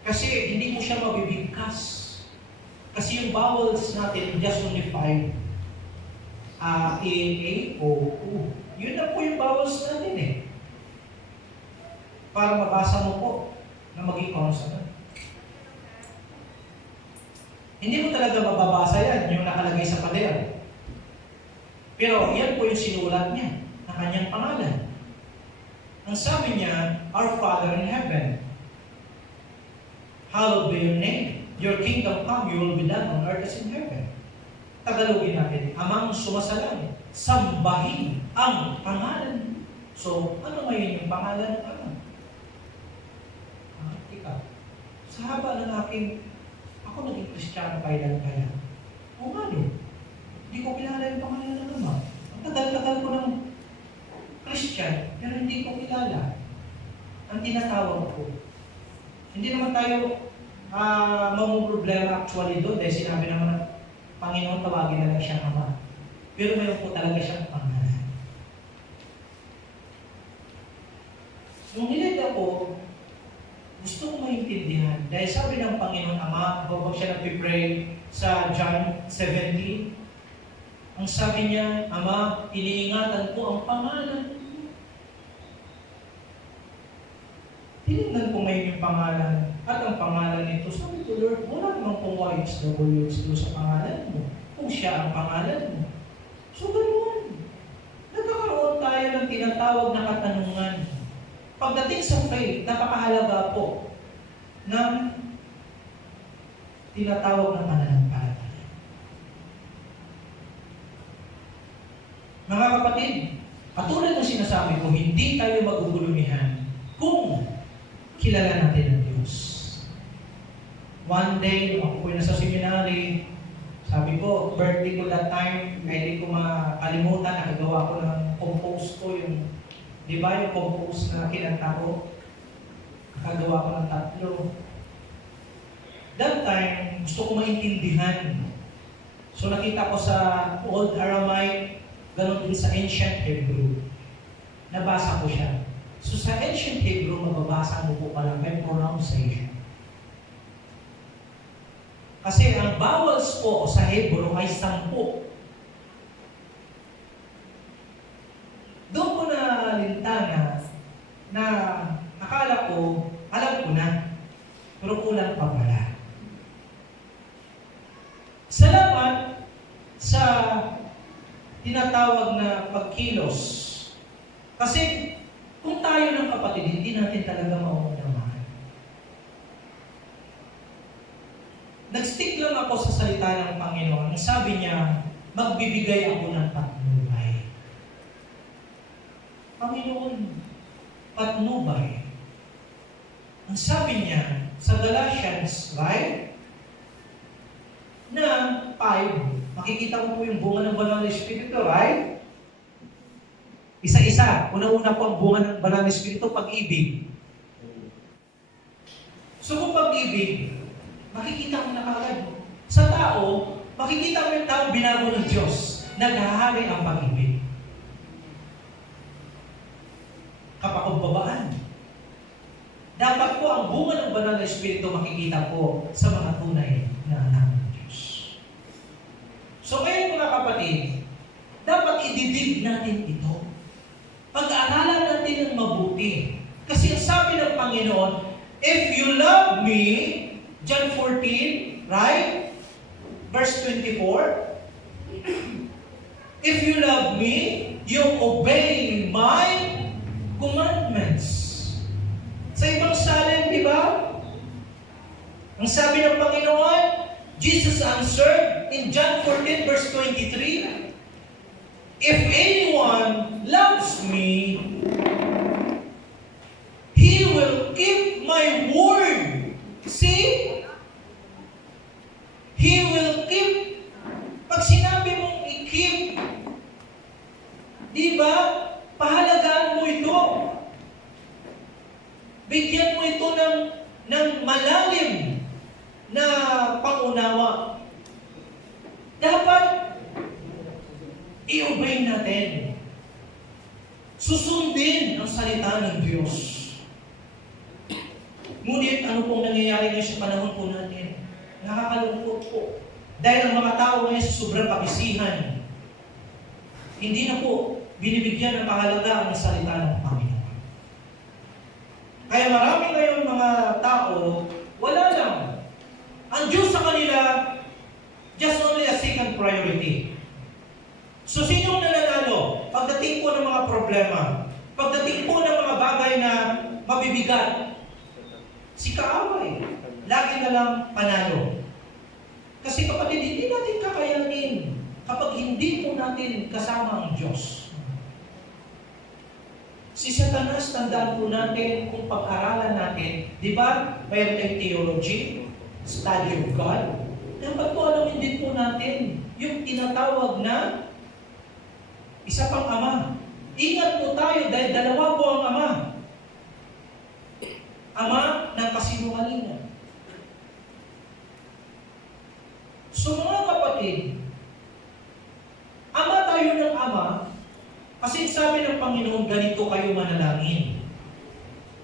Kasi hindi mo siya mabibigkas. Kasi yung vowels natin, just only 5. A, O, U. Yun na po yung vowels natin eh. Para mabasa mo po na maging consonant. Hindi mo talaga mababasa yan, yung nakalagay sa pader. Pero yan po yung sinulat niya na kanyang pangalan. Ang sabi niya, Our Father in Heaven, hallowed be your name. Your kingdom come, you will be done on earth as in heaven. Tagalogin natin, Amang sumasalangit, sambahin ang pangalan. So, ano ngayon yung pangalan ng Ama? Ikaw. Sa haba ng ako naging Kristiyano kailan kaya? O ano? Hindi ko kilala yung pangalan ng Ama. Ang tagal-tagal ko ng Christian, pero hindi ko kilala ang tinatawag ko. Hindi naman tayo mamumroblema actually doon dahil sinabi naman ng Panginoon, tawagin na lang siyang Ama. Pero mayroon po talaga siyang pangalan. Nung nilagay ako, gusto ko maintindihan. Dahil sabi ng Panginoon Ama, babag siya nagpipray sa John 17, ang sabi niya, Ama, iniingatan ko ang pangalan mo. Tinignan ko ngayon yung pangalan. At ang pangalan nito, sabi ko, Lord, wala namang kung YHWH sa pangalan mo. Kung siya ang pangalan mo. So, ganoon. Nagkakaroon tayo ng tinatawag na katanungan. Pagdating sa faith, napakahalaga po ng tinatawag na pananampalataya. Mga kapatid, katulad ng sinasabi ko, hindi tayo magugulumihan kung kilala natin ang Diyos. One day, nung ako po nasa seminary, sabi ko, birthday ko that time, hindi ko makalimutan, nakagawa ko ng compose ko, yung, di ba yung compose na kinanta ko? Nakagawa ko ng 3. That time, gusto ko maintindihan. So nakita ko sa Old Aramaic, ganun din sa Ancient Hebrew. Nabasa ko siya. So sa Ancient Hebrew, mababasa mo po pala may pronunciation. Kasi ang vowels po sa Hebrew ay 10. Doon ko nalintana na akala ko, alam ko na, pero kulang pa pala. Salamat sa tinatawag na pagkilos. Kasi kung tayo ng kapatid, hindi natin talaga mauunawaan. Nag-stick lang ako sa salita ng Panginoon. Sabi niya, magbibigay ako ng patnubay. Panginoon, patnubay. Ang sabi niya sa Galatians 5, na 5, makikita mo po yung bunga ng banal na Espiritu, right? Isa-isa. Una-una po ang bunga ng banal na Espiritu, pag-ibig. So kung pag-ibig, makikita mo na kagad. Sa tao, makikita mo yung taong binago ng Diyos. Naghahari ang pag-ibig. Kapakumbabaan. Dapat po ang bunga ng banal na Espiritu makikita po sa mga tunay na anak ng Diyos. So ngayon mga kapatid, dapat ididig natin ito. Pag-aaralan natin ng mabuti. Kasi ang sabi ng Panginoon, if you love me, John 14, right? Verse 24, if you love me, you obey my commandments. Sa ibang salin, di ba? Ang sabi ng Panginoon, Jesus answered in John 14 verse 23, if anyone loves me, he will keep my word. See? He will keep. Pag sinabi mong i-keep, di ba? Pahalagaan mo ito. Bigyan mo ito ng malalim na pangunawa. Dapat i-obey natin. Susundin ang salita ng Diyos. Ngunit ano pong nangyayari ngayon sa panahon po natin? Nakakalungkot po. Dahil ang mga tao ngayon sa sobrang kabisihan, hindi na po binibigyan ng kahalagahan ng salita ng Panginoon. Kaya marami ngayon mga tao, wala lang. Ang Diyos sa kanila, just only a second priority. So, sinong nananalo? Pagdating po ng mga problema, pagdating po ng mga bagay na mabibigat, si kaaway, lagi na lang panalo. Kasi kapatid, hindi natin kakayanin kapag hindi po natin kasama ang Diyos. Si Satanas, tandaan po natin kung pag-aralan natin, di ba, mayroon tayong theology, study of God. Dapat po alamin din po natin yung tinatawag na isa pang ama. Ingat po tayo dahil dalawa po ang ama. Ama ng kasinungalingan. So mga kapatid, ama tayo ng ama, kasi sabi ng Panginoon, ganito kayo manalangin.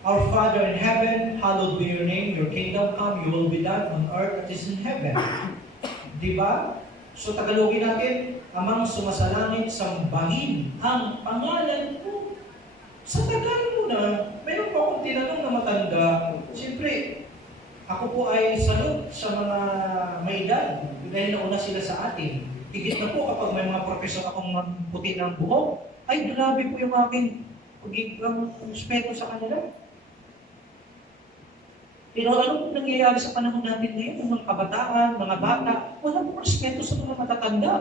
Our Father in heaven, hallowed be your name, your kingdom come, your will be done on earth as in heaven. Diba? So Tagalogin natin, Amang sumasalangit, sambahin ang pangalan mo. Sa Tagalog mo na, mayroon pa akong tinanong na matanda. Siyempre, ako po ay salot sa mga may edad dahil nauna sila sa atin. Higit na po kapag may mga profesor akong puti ng buhok, ay grabe po yung aking respeto sa kanila. Pero ano po nangyayari sa panahon natin ngayon? Mga kabataan, mga bata, wala po respeto sa mga matatanda.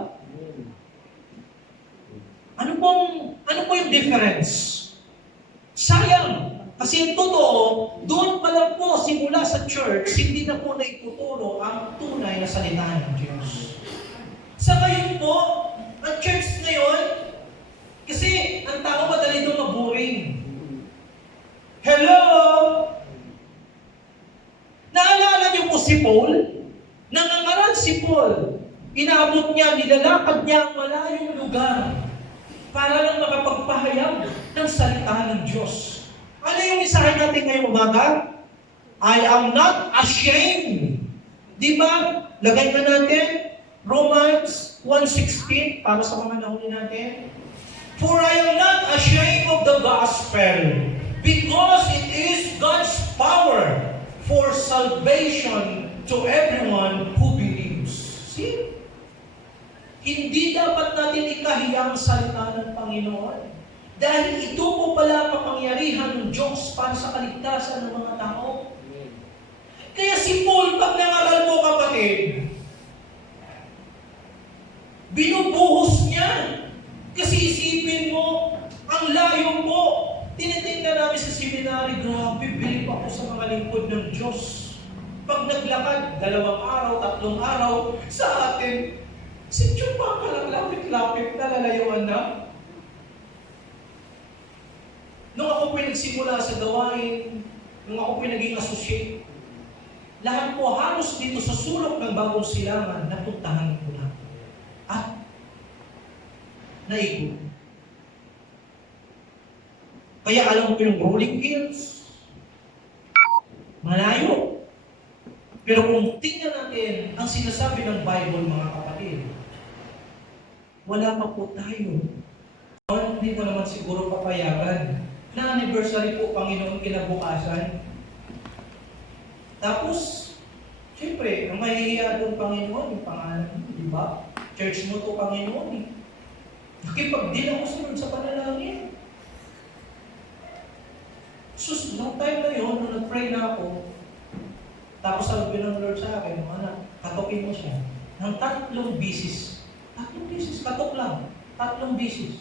Ano po yung difference? Sayang! Kasi yung totoo, doon pa lang po simula sa church, hindi na po naituturo ang tunay na salita ng Diyos. Sa ngayon po, ang church ngayon, kasi ang tao madali doon maboring. Hello! Naalala niyo po si Paul? Nangangaral si Paul. Inaabot niya, nilalakad niya ang malayong lugar para lang makapagpahayag ng salita ng Diyos. Ano yung isahin natin ngayong umaga? I am not ashamed. Di ba? Lagay na natin Romans 1:16 para sa mga nahuli natin. For I am not ashamed of the gospel, because it is God's power for salvation to everyone who believes. See? Hindi dapat natin ikahiya ang salita ng Panginoon. Dahil ito po pala ang kapangyarihan ng Diyos para sa kaligtasan ng mga tao. Kaya si Paul, pag nangaral mo kapatid, binubuhos niya. Kasi isipin mo, ang layo mo. Tinitingnan namin sa seminary, grabe, bilib ako sa mga lingkod ng Diyos. Pag naglakad, 2 araw, 3 araw, sa atin, si Chupa ka lang, lapit-lapit na lalayuan na. Nung ako po'y nagsimula sa gawain, nung ako po'y naging associate, lahat po halos dito sa sulok ng Bagong Silangan, napuntahan ko na. At naikot. Kaya alam ko yung rolling hills, malayo. Pero kung tingnan natin ang sinasabi ng Bible, mga kapatid, wala pa po tayo. Hindi ko naman siguro papayagan na anniversary po, Panginoon, kinabukasan. Tapos, siyempre, ang mahihiya doon, Panginoon, yung pangalan mo, di ba? Church mo to, Panginoon, eh. Nakipag-deal ako sunod sa panalangin. Sus, noong time na yun, nung nag-pray na ako, tapos sabi ng Lord sa akin, anak, katokin mo siya. Ng 3 bisis. 3 bisis, katok lang. 3 bisis.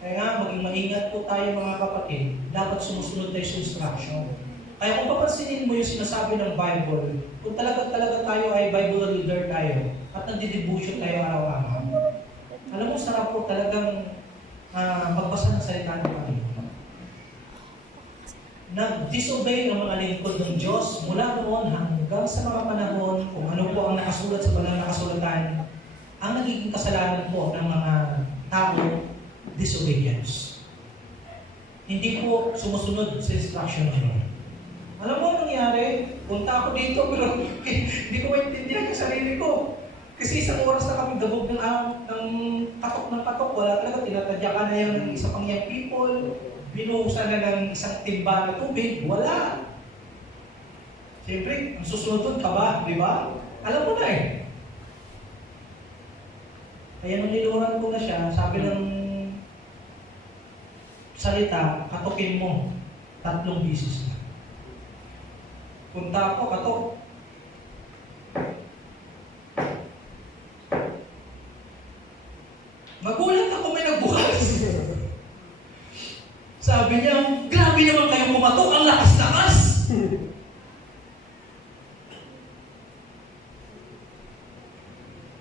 Kaya nga, maging maingat po tayo mga kapatid, dapat sumusunod tayo sa instruction. Kaya kung papansinin mo yung sinasabi ng Bible, kung talaga tayo ay Bible reader tayo, at nagdidevotion tayo araw-araw, alam mo, sarap po talagang magbasa ng salita ng Panginoon. Nag-disobey ang mga lingkod ng Diyos mula noon hanggang sa mga panahon kung ano po ang nakasulat sa banal na kasulatan, ang nagiging kasalanan po ng mga tao, disobedience. Hindi po sumusunod sa instruction niyo. Alam mo anong nangyari? Punta ako dito pero hindi ko maintindihan yung sarili ko. Kasi isang oras na kami dabog ng katok. Wala talaga, tinatadyakan na yung isa pang young people, binuhusan na ng isang timba na tubig, wala. Siyempre, ang susunod doon, kaba, di ba? Alam mo na eh. Kaya nung niluran ko na siya, sabi ng salita, katokin mo, 3 bisis na. Punta ako, katok. Magulat ako, may nagbukas. Sabi niya, grabe naman kayo kumatok, ang lakas-lakas.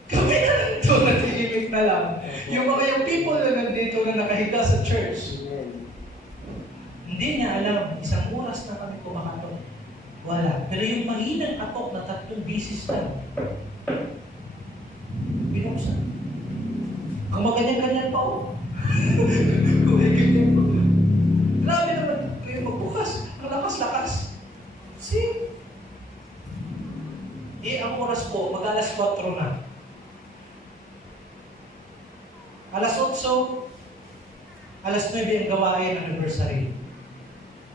Kami na nandito, natihimik na lang. Yung people na nandito na nakahiga sa church, hindi niya alam, isang oras na kami kumakatok. Wala. Pero yung mahinang katok na 3 bisis lang, binuksan. Ang maganyan-ganyan pa o. Kumiganyan pa. Grabe naman kayo magbukas. Ang lakas-lakas. See? Ang oras po, mag-alas 4 na. Alas 8, alas 9 ang gawain ng anniversary.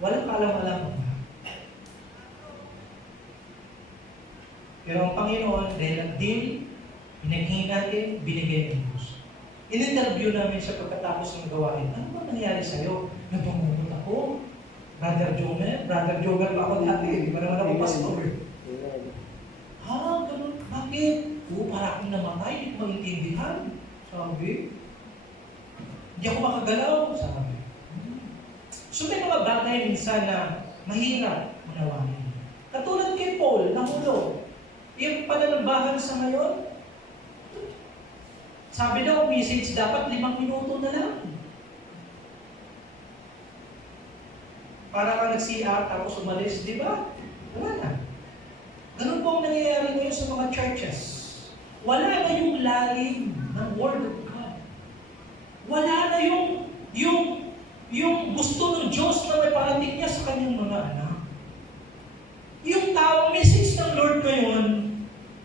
Walang kaalam-alam. Pero ang Panginoon, dahil ang deal, pinaghingi natin, binigay ng Diyos. In-interview namin siya pagkatapos ng gawain. Ano ba nangyari sa'yo? Nabangungot ako. Brother Jomer pa ako dati. Di ba naman ako pastor? Ha? Ganun? Bakit? Para akong namatay, hindi ko maintindihan. Sabi. Hindi ako makagalaw. Sabi. So may mga bagay minsan na mahirap manawanin. Katulad kay Paul, nahulog. Yung pananambahan sa ngayon, sabi daw, message dapat 5 minuto na lang. Para ka nag-CR tapos umalis, di ba? Wala na. Ganun po ang nangyayari ngayon sa mga churches. Wala na yung lalim ng Word of God. Wala na yung gusto ng Diyos na may parating niya sa kanyang mga anak. Yung taong message ng Lord ngayon,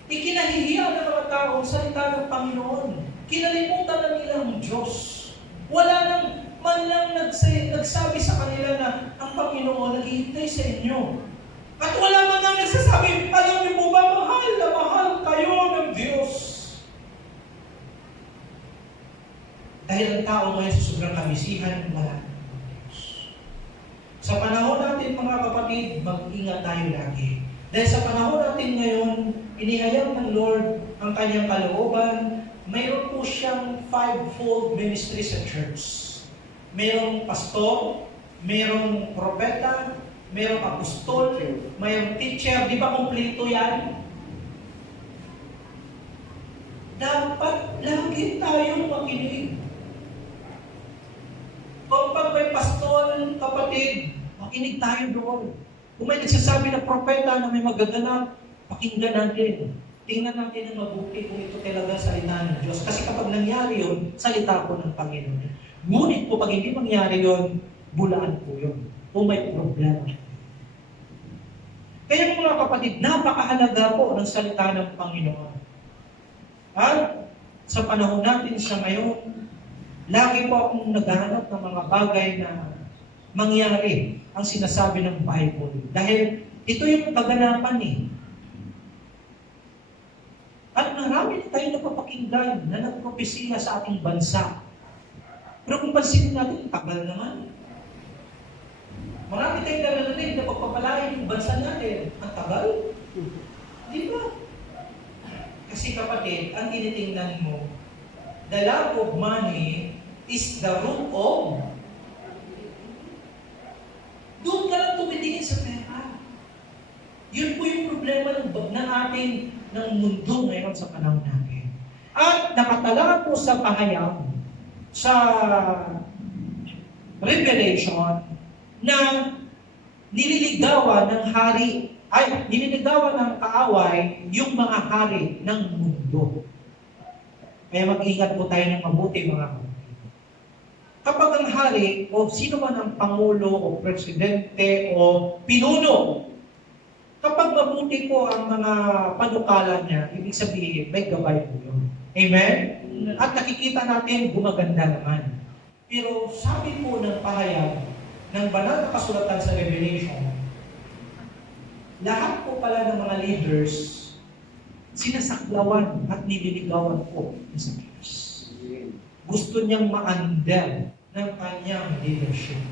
ikinahihiya ng mga taong salita ng Panginoon. Kinalimutan na nila ang Diyos. Wala nang man lang nagsabi sa kanila na ang Panginoon naghihintay sa inyo. At wala man lang nagsasabi, alam niyo po ba, mahal na mahal kayo ng Diyos. Dahil ang tao ngayon sa sobrang kamisihan, wala ng Diyos. Sa panahon natin, mga kapatid, mag-ingat tayo lagi. Dahil sa panahon natin ngayon, inihayag ng Lord ang kanyang kalooban. Mayroon po siyang 5-fold ministry sa church. Mayroong pastor, mayroong propeta, mayroong apostol, mayroong teacher. Di ba kumpleto yan? Dapat lagi tayong makinig. Kung pag may pastor, kapatid, makinig tayo doon. Kung may nagsasabi na propeta na may magaganap, pakinggan natin. Tingnan natin ang mabuti kung ito talaga salita ng Diyos. Kasi kapag nangyari yun, salita po ng Panginoon. Ngunit po pag hindi mangyari yun, bulaan po yun. Kung may problema. Kaya mga kapatid, napakahalaga po ng salita ng Panginoon. At sa panahon natin sa ngayon, lagi po akong naghahanap ng mga bagay na mangyari ang sinasabi ng Bible. Dahil ito yung kaganapan eh. At marami na tayo napapakinggan na nagpropesiya sa ating bansa. Pero kung pansinin natin, tagal naman. Marami tayong narinig na pagpapalain yung bansa natin. Ang tagal? Di ba? Kasi kapatid, ang tinitingnan mo, the love of money is the root of. Doon ka lang tumitingin sa pera. Yun po yung problema ng ating ng mundo ngayon sa panahon natin. At nakatala po sa pahayag, sa Revelation, na nililigawan ng hari, nililigawan ng kaaway yung mga hari ng mundo. Kaya mag-ingat po tayo ng mabuti, mga kapatid. Kapag ang hari, o sino man ang pangulo, o presidente, o pinuno, kapag mabuti po ang mga panukalan niya, ibig sabihin, may gabay po yun. Amen? At nakikita natin, gumaganda naman. Pero sabi po ng pahayag, ng banal na kasulatan sa Revelation, lahat po pala ng mga leaders, sinasaklawan at nililigawan po sa Diyos. Gusto niyang ma-under ng kanyang leadership.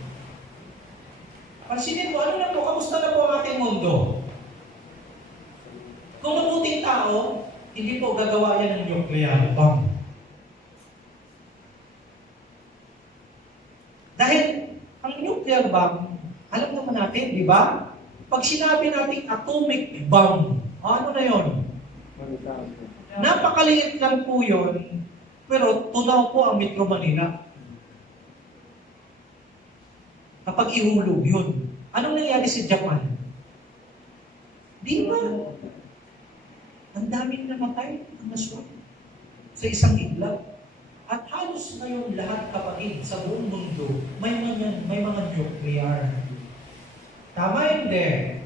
Pansinin mo, ano na po, kamusta na po ang ating mundo? Kung mabuting tao, hindi po gagawa yan ng nuclear bomb. Dahil ang nuclear bomb, alam naman natin, di ba? Pag sinabi natin atomic bomb, ano na yon? Napakaliit lang po yun, pero tunaw po ang Metro Manila. Kapag ihulog yun, anong nangyari sa Japan? Di ba? Ang daming namatay ang naswa sa isang idlat. At halos ngayon lahat kapatid sa buong mundo, may mga nuclear. Tama hindi?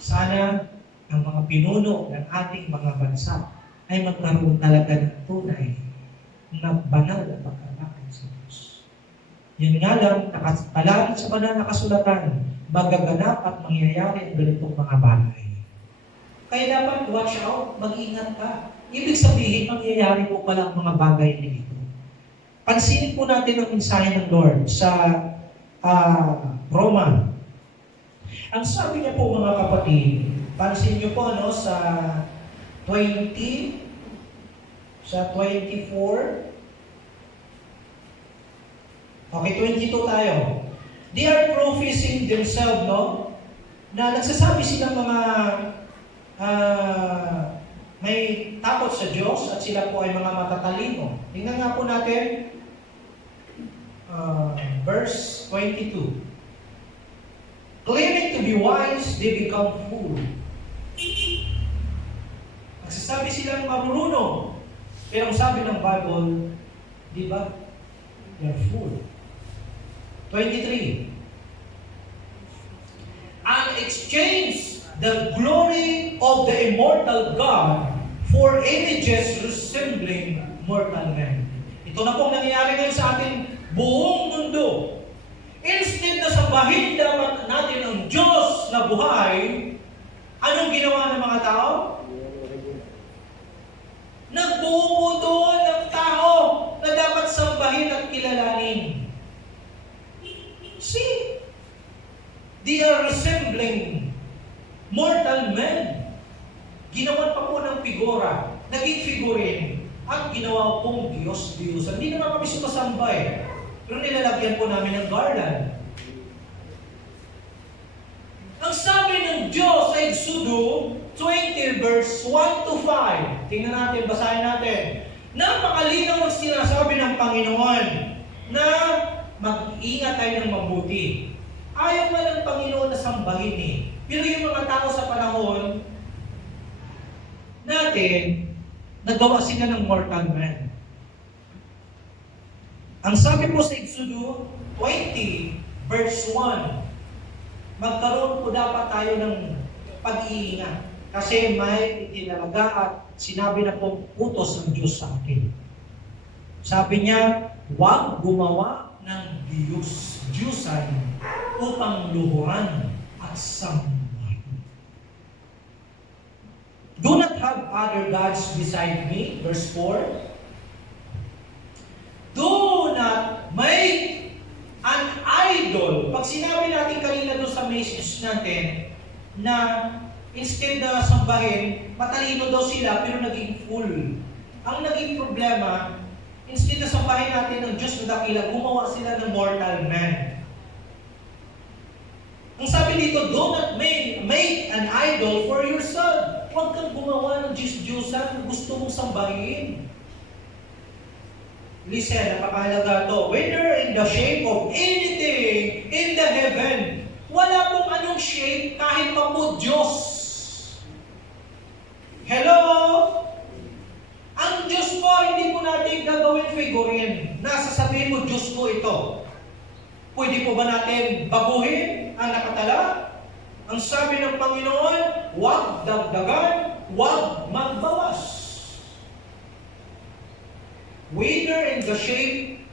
Sana ang mga pinuno ng ating mga bansa ay magkaroon talaga ng tunay na banal na pagkakakit sa Diyos. Yun nga lang, palagi sa banal na kasulatan, magaganap at mangyayari ang ganitong mga bagay. Kaya dapat watch out, mag-ingat ka. Ibig sabihin, mangyayari po pala ang mga bagay nito. Pansinin po natin ang mensahe ng Lord sa Roma. Ang sabi niya po mga kapatid, pansin niyo po sa 20, sa 24, okay, 22 tayo. They are professing themselves, na nagsasabi silang mga may takot sa Diyos at sila po ay mga matatalino. Tingnan nga po natin, verse 22. Claiming to be wise, they become fool. Nagsasabi silang marunong. Pero ang sabi ng Bible, di ba? They're fool. 23. And exchange the glory of the immortal God for images resembling mortal men. Ito na pong nangyayari ngayon sa ating buong mundo. Instead na sambahin dapat natin ang Diyos na buhay, anong ginawa ng mga tao? Nagbuo doon ng tao na dapat sambahin at kilalanin. See? They are resembling mortal men. Ginawan pa po ng figura, naging figurin, at ginawa pong Diyos-Diyosan. Hindi naman kami sumasamba pero nilalagyan po namin ng garland. Ang sabi ng Diyos sa Exodo 20 verse 1 to 5, tingnan natin, basahin natin. Napakalinaw ang sinasabi ng Panginoon na mag-ingat tayo ng mabuti. Ayaw nga ng Panginoon na sambahin Pero yung mga tao sa panahon natin, nagawa sila ng mortal man. Ang sabi po sa Exodo 20, verse 1, magkaroon po dapat tayo ng pag-iingat. Kasi may itinalaga at sinabi na po utos ng Diyos sa atin. Sabi niya, huwag gumawa ng Diyusan upang luhuran at sambahin. Do not have other gods beside me. Verse 4. Do not make an idol. Pag sinabi natin kanina doon sa message natin na instead na sambahin, matalino daw sila pero naging fool. Ang naging problema, instead na sambahin natin ng Diyos na dakila, gumawa sila ng mortal man. Ang sabi dito, do not make an idol for yourself. Huwag kang gumawa ng Diyos-Diyosan na gusto mong sambahin. Listen, napakahalaga to. Whether in the shape of anything in the heaven, wala pong anong shape kahit pa po Diyos. Hello? Ang Diyos po, hindi po natin gagawin figurine. Nasasabihin mo, Diyos ko ito. Pwede po ba natin baguhin ang nakatala? Ang sabi ng Panginoon, huwag dagdagan, huwag magbawas. Whether in the shape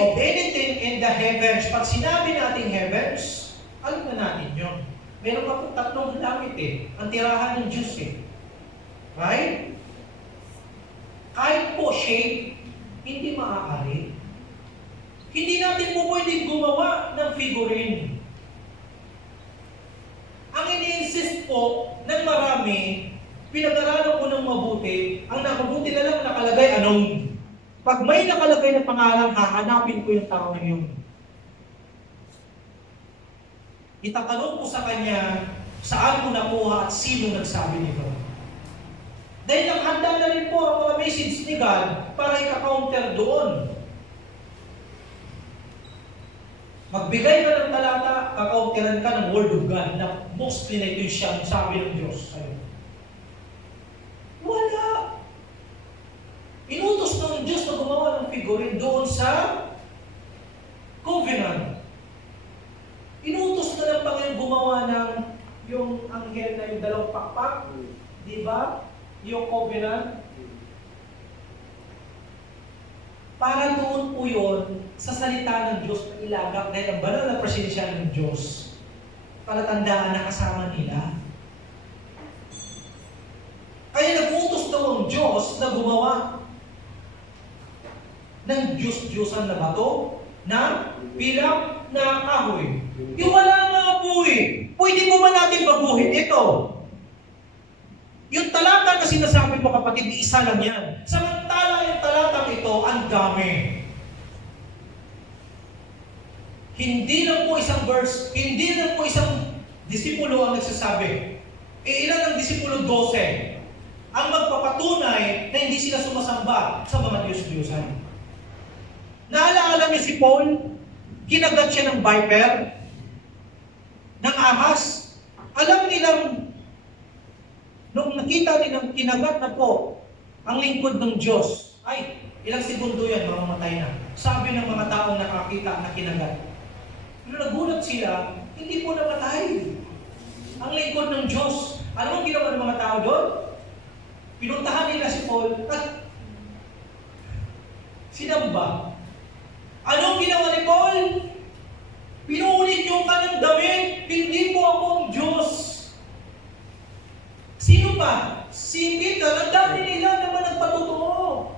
of anything in the heavens. Pag sinabi natin heavens, alam na natin yun. Meron pa po tatlong langit ang tirahan ng Diyos Right? Kahit po shape, hindi maaari. Hindi natin po pwedeng gumawa ng figurine. Ang ini-insist po ng marami, pinag-aralan ko ng mabuti, ang nakabuti na lang nakalagay anong Pag may nakalagay na pangalan, hahanapin ko yung tao na yun. Itatanong ko sa kanya, saan mo nakuha at sino nagsabi nito? Dahil naghanda na rin po ang mga message ni God para ika-counter doon. Magbigay ka ng talata, kakauntiran ka ng Word of God na mostly na ito yung siyang sabi ng Diyos sa'yo. Wala! Inutos ng Diyos na gumawa ng figurine doon sa covenant. Inutos na ng Panginoon gumawa ng yung anghel na yung dalawang pakpak, di ba? Yung covenant. Para doon po yun sa salita ng Diyos na ilagak dahil ang banal na presensya ng Diyos. Palatandaan na kasama nila. Kaya nag-utos daw ang Diyos na gumawa ng Diyos-Diyosan na bato na bilang na kahoy. Wala nga po eh. Pwede mo ba natin baguhin ito? Yung talata na sinasabi mo kapatid, isa lang yan. Samantala yung talatang ito, ang dami. Hindi lang po isang verse, hindi lang po isang disipulo ang nagsasabi. Ilan ang disipulo? 12. Ang magpapatunay na hindi sila sumasamba sa mga Diyos-Diyosan. Naalaala niyo si Paul? Kinagat siya ng viper, ng ahas. Alam nilang, nung nakita nilang kinagat na po ang lingkod ng Diyos, ay, ilang segundo yan, mamamatay na. Sabi ng mga taong nakakita na kinagat. Pero nagulat sila, hindi po namatay ang lingkod ng Diyos. Alam mo ang ginawa ng mga tao doon? Pinuntahan nila si Paul at sinamba. Anong ginawa ni Paul? Pinuulit yung kanyang damit. Hindi po ako ang Diyos. Sino pa? Si Peter. Ang dami nila naman nagpatotoo.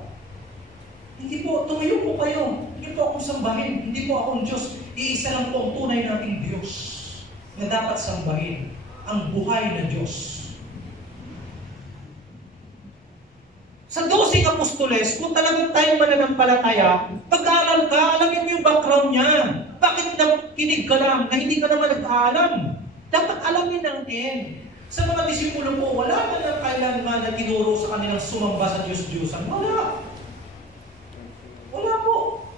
Hindi po, tumayo po kayo. Hindi po akong sambahin. Hindi po akong Diyos. Iisa lang po ang tunay nating Diyos na dapat sambahin. Ang buhay na Diyos. Sa 12 apostoles, kung talagang tayo mananampalataya, pag-aaral ka, alamin mo yung background niya. Bakit nakinig ka lang na hindi ka naman nag-aalam? Dapat alamin natin. Sa mga disipulo po, wala man ang kailanman na tinuro sa kanilang sumamba sa Diyos-Diyosan. Wala. Wala po.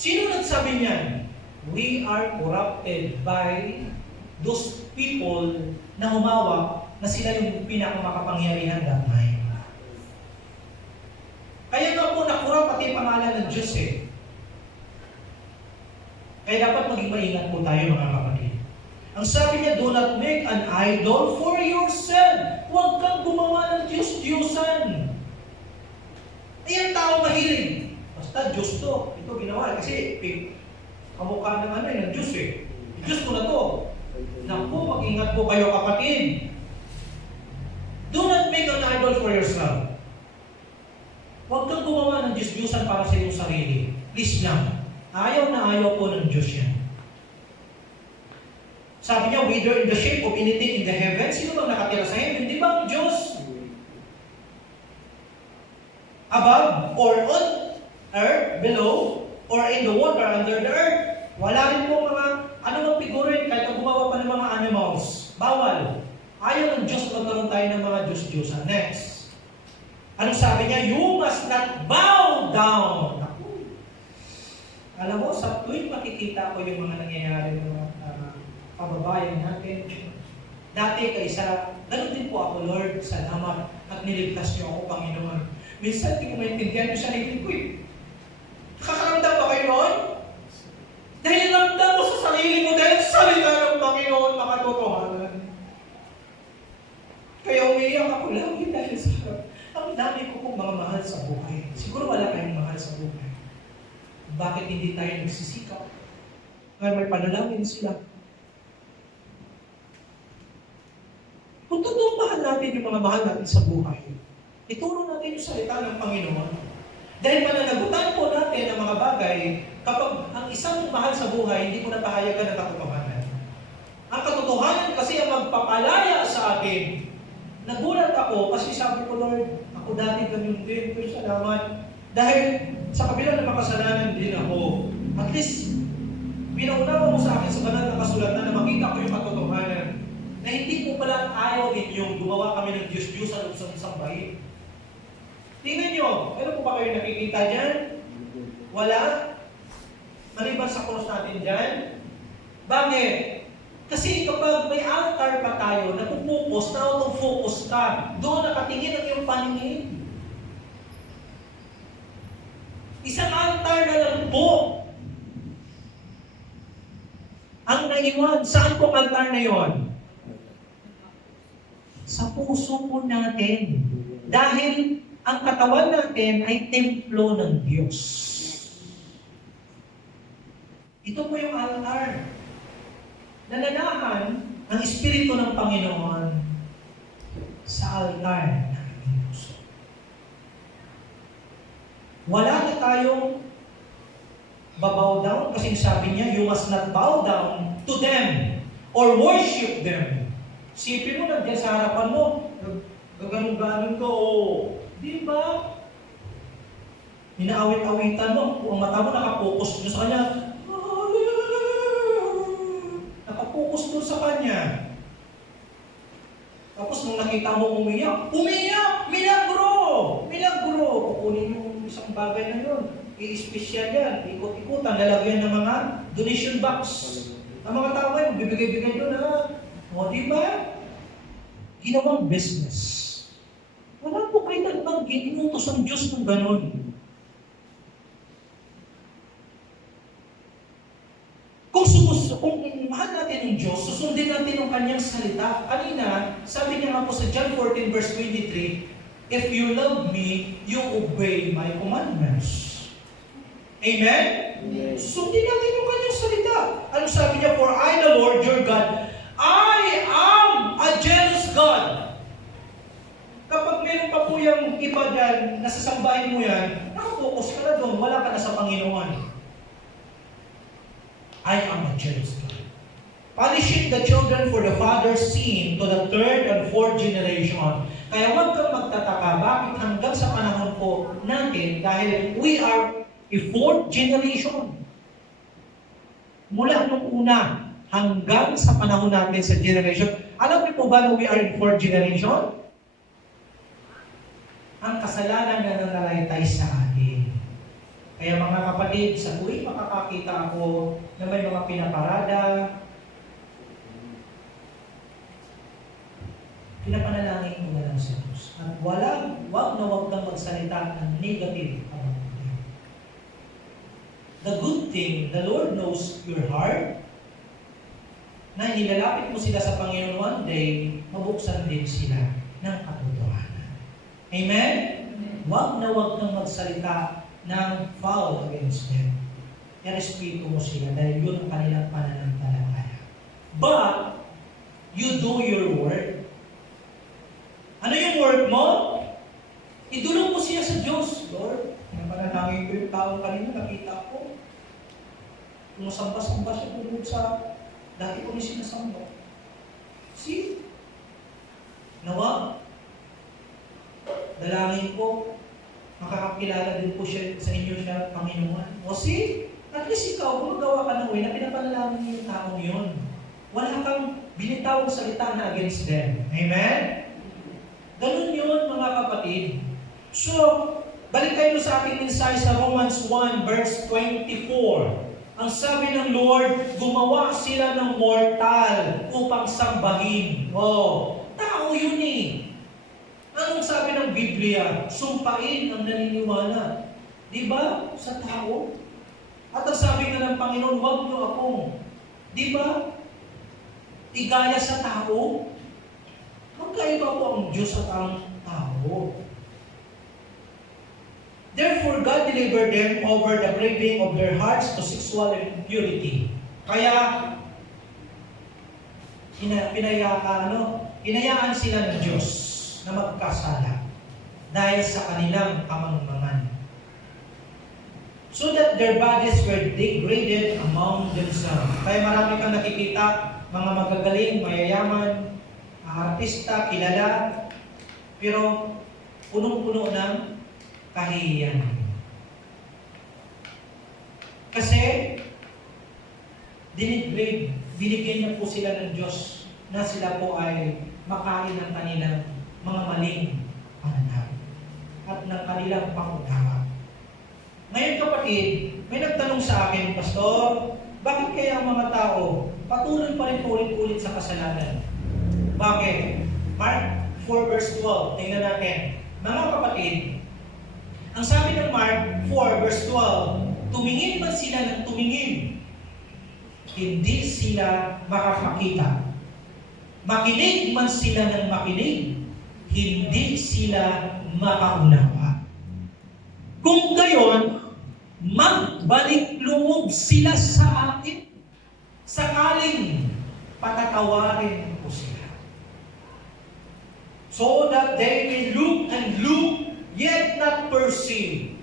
Sino nagsabi niyan? We are corrupted by those people na humawak na sila yung pinakamakapangyarihan that time. Kaya nga po nakura pati pangalan ng Diyos eh. Kaya dapat maging maingat po tayo mga kapatid. Ang sabi niya, do not make an idol for yourself. Huwag kang gumawa ng Diyos-Diyosan. Ayan tao mahilig. Basta Diyos to. Ito ginawa kasi kamukha ng ng Diyos eh. Diyos ko na to. Naku, mag-ingat po kayo kapatid. Do not make an idol for yourself. Huwag kang gumawa ng Diyos-Diyosan para sa iyong sarili. Please lang. Ayaw na ayaw po ng Diyos yan. Sabi niya, whether in the shape of anything in the heavens, sino bang nakatira sa heaven? Di ba ang Diyos? Above or on earth, below, or in the water under the earth. Wala rin po mga anumang figurin kahit gumawa pa ng mga animals. Bawal. Ayaw ng Diyos magkaroon tayo ng mga Diyos-Diyosan. Next. Anong sabi niya? You must not bow down. Ako. Alam mo, sa tuwing makikita ko yung mga nangyayari ng mga kababayan natin, dati kaysa, ganun din po ako, Lord, salamat at niligtas niyo ako, Panginoon. Minsan, hindi ko maintindihan yung sarili ko eh. Nakakaramdam ba kayo noon? Dahil ramdam mo sa sarili mo, dahil salita ng Panginoon, makatotohanan. Kaya umiiyak ako lang dahil sa ang dami ko pong mga mahal sa buhay. Siguro wala kayong mahal sa buhay. Bakit hindi tayo nagsisikap? Kaya may panalangin sila. Kung totoo mahal natin yung mga mahal natin sa buhay, ituro natin yung salita ng Panginoon. Dahil mananagutan po natin ang mga bagay kapag ang isang mahal sa buhay, hindi mo napahayagan ng katotohanan. Ang katotohanan kasi ang magpapalaya sa atin. Nagulat ako kasi sabi ko, Lord, Ako dati ganun din, pero salamat. Dahil sa kabila ng makasalanan din ako, at least, pinaunawa mo sa akin sa banal na kasulatan na makita ko yung katotohanan na hindi mo pala ayaw ninyong gumawa kami ng Diyos-Diyosan sa isang bahin. Tingnan nyo, ano po ba kayo nakikita dyan? Wala? Maliban sa cross natin dyan? Bakit? Kasi kapag may altar pa tayo, napupokus, na auto-focus ka, doon nakatingin ang iyong paningin. Isang altar na lang po ang naiwan. Saan po altar na yon? Sa puso po natin. Dahil ang katawan natin ay templo ng Diyos. Ito po yung altar. Nananahan ang Espiritu ng Panginoon sa altar ng ating puso. Wala na tayong babow down kasi sabi niya, you must not bow down to them or worship them. Sipin mo, nandiyan sa harapan mo, gaganong-ganon ka, di ba? Inaawit-awitan mo, ang mata mo nakapokus doon sa kanya, nakapokus doon sa kanya. Tapos nung nakita mo umiyak, milagro! Milagro! Kukunin mo isang bagay na yun. I-special yan, ikot-ikutan, lalagyan ng mga donation box. Ang mga tao ngayon, bibigay-bigay doon ha. O, di ba? Ginawang business. Wala po kayo nagbanggit, inutos ang Diyos ng ganon. Kung mahal natin ang Diyos, susundin natin ang kanyang salita. Kanina, sabi niya nga po sa John 14 verse 23, if you love me, you obey my commandments. Amen? Yes. Susundin natin yung kanyang salita. Ano sabi niya? For I, the Lord your God, I am a jealous God. Kapag meron pa po yung iba dyan, nasasambahin mo yan, nakapokus ka na doon, wala ka na sa Panginoon. I am a jealous God. Punishing the children for the father's sin to the third and fourth generation. Kaya huwag kang magtataka, bakit hanggang sa panahon po natin, dahil we are a fourth generation. Mula nung una, hanggang sa panahon natin sa generation. Alam niyo po ba na we are in fourth generation? Ang kasalanan na nangalaytay sa atin. Kaya mga kapatid, sa tuwing makakakita ako na may mga pinaparada, pinapanalangin mo na lang sa Diyos. At wag kang magsalita ng negative about them. The good thing, the Lord knows your heart, na nilalapit mo sila sa Panginoon one day, mabuksan din sila ng katotohanan. Amen? Wag kang magsalita ng foul against them. I-respeto mo sila dahil yun ang kanilang pananampalataya. But, you do your work. Ano yung work mo? Idulong mo siya sa Diyos. Lord, napanalangin ko yung tao kanina, nakita ko. Sumasamba-samba siya tungkol sa dati ko ni sinasamba. See? Nawa? Dalangin ko, makakakilala din po siya sa inyo siya, Panginoon. O see? At least ikaw, gumagawa ka ng way na pinapanalangin yung taong yun. Wala kang binitawang salita na against them. Amen? Ganun yun, mga kapatid. So, balik tayo sa ating mensahe sa Romans 1 verse 24. Ang sabi ng Lord, gumawa sila ng mortal upang sambahin. Tao yun eh. Anong sabi ng Biblia? Sumpain ang naniniwala. Di ba? Sa tao. At ang sabi nga ng Panginoon, huwag niyo akong, di ba? Igaya sa tao. Magkaiba po ang Diyos at ang tao. Therefore, God delivered them over the craving of their hearts to sexual impurity. Kaya, hinayaan sila ng Diyos na magkasala dahil sa kanilang kamangmangan. So that their bodies were degraded among themselves. Kaya marami kang nakikita, mga magagaling, mayayaman, artista, kilala, pero punong-puno ng kahihiyan. Kasi, binigyan niya po sila ng Diyos na sila po ay makain ng kanilang mga maling pananaw at ng kanilang pangunawa. Ngayon kapatid, may nagtanong sa akin, Pastor, bakit kaya ang mga tao patuloy pa rin ulit-ulit sa kasalanan? Bakit? Mark 4 verse 12, tingnan natin. Mga kapatid, ang sabi ng Mark 4 verse 12, tumingin man sila ng tumingin, hindi sila makakakita. Makinig man sila ng makinig, hindi sila makaunawa. Kung gayon, magbalik loob sila sa akin, sakaling patatawarin ko sila. So that they may look and look, yet not perceive.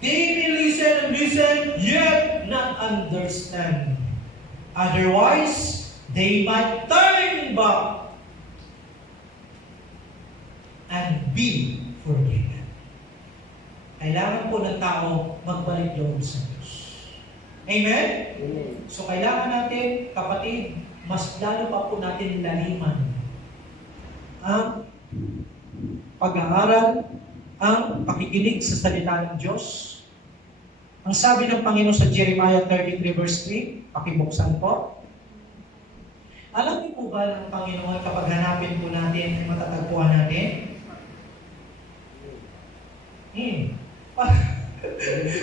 They may listen and listen, yet not understand. Otherwise, they might turn back and be forgiven. Kailangan po ng tao magbalik loob sa Diyos. Amen? Amen. So kailangan natin, kapatid, mas lalo pa po natin laliman ang pag-aaral, ang pakikinig sa salita ng Diyos. Ang sabi ng Panginoon sa Jeremiah 33 verse 3, pakibuksan po. Alam niyo po ba ng Panginoon kapag hanapin po natin, matatagpuan natin?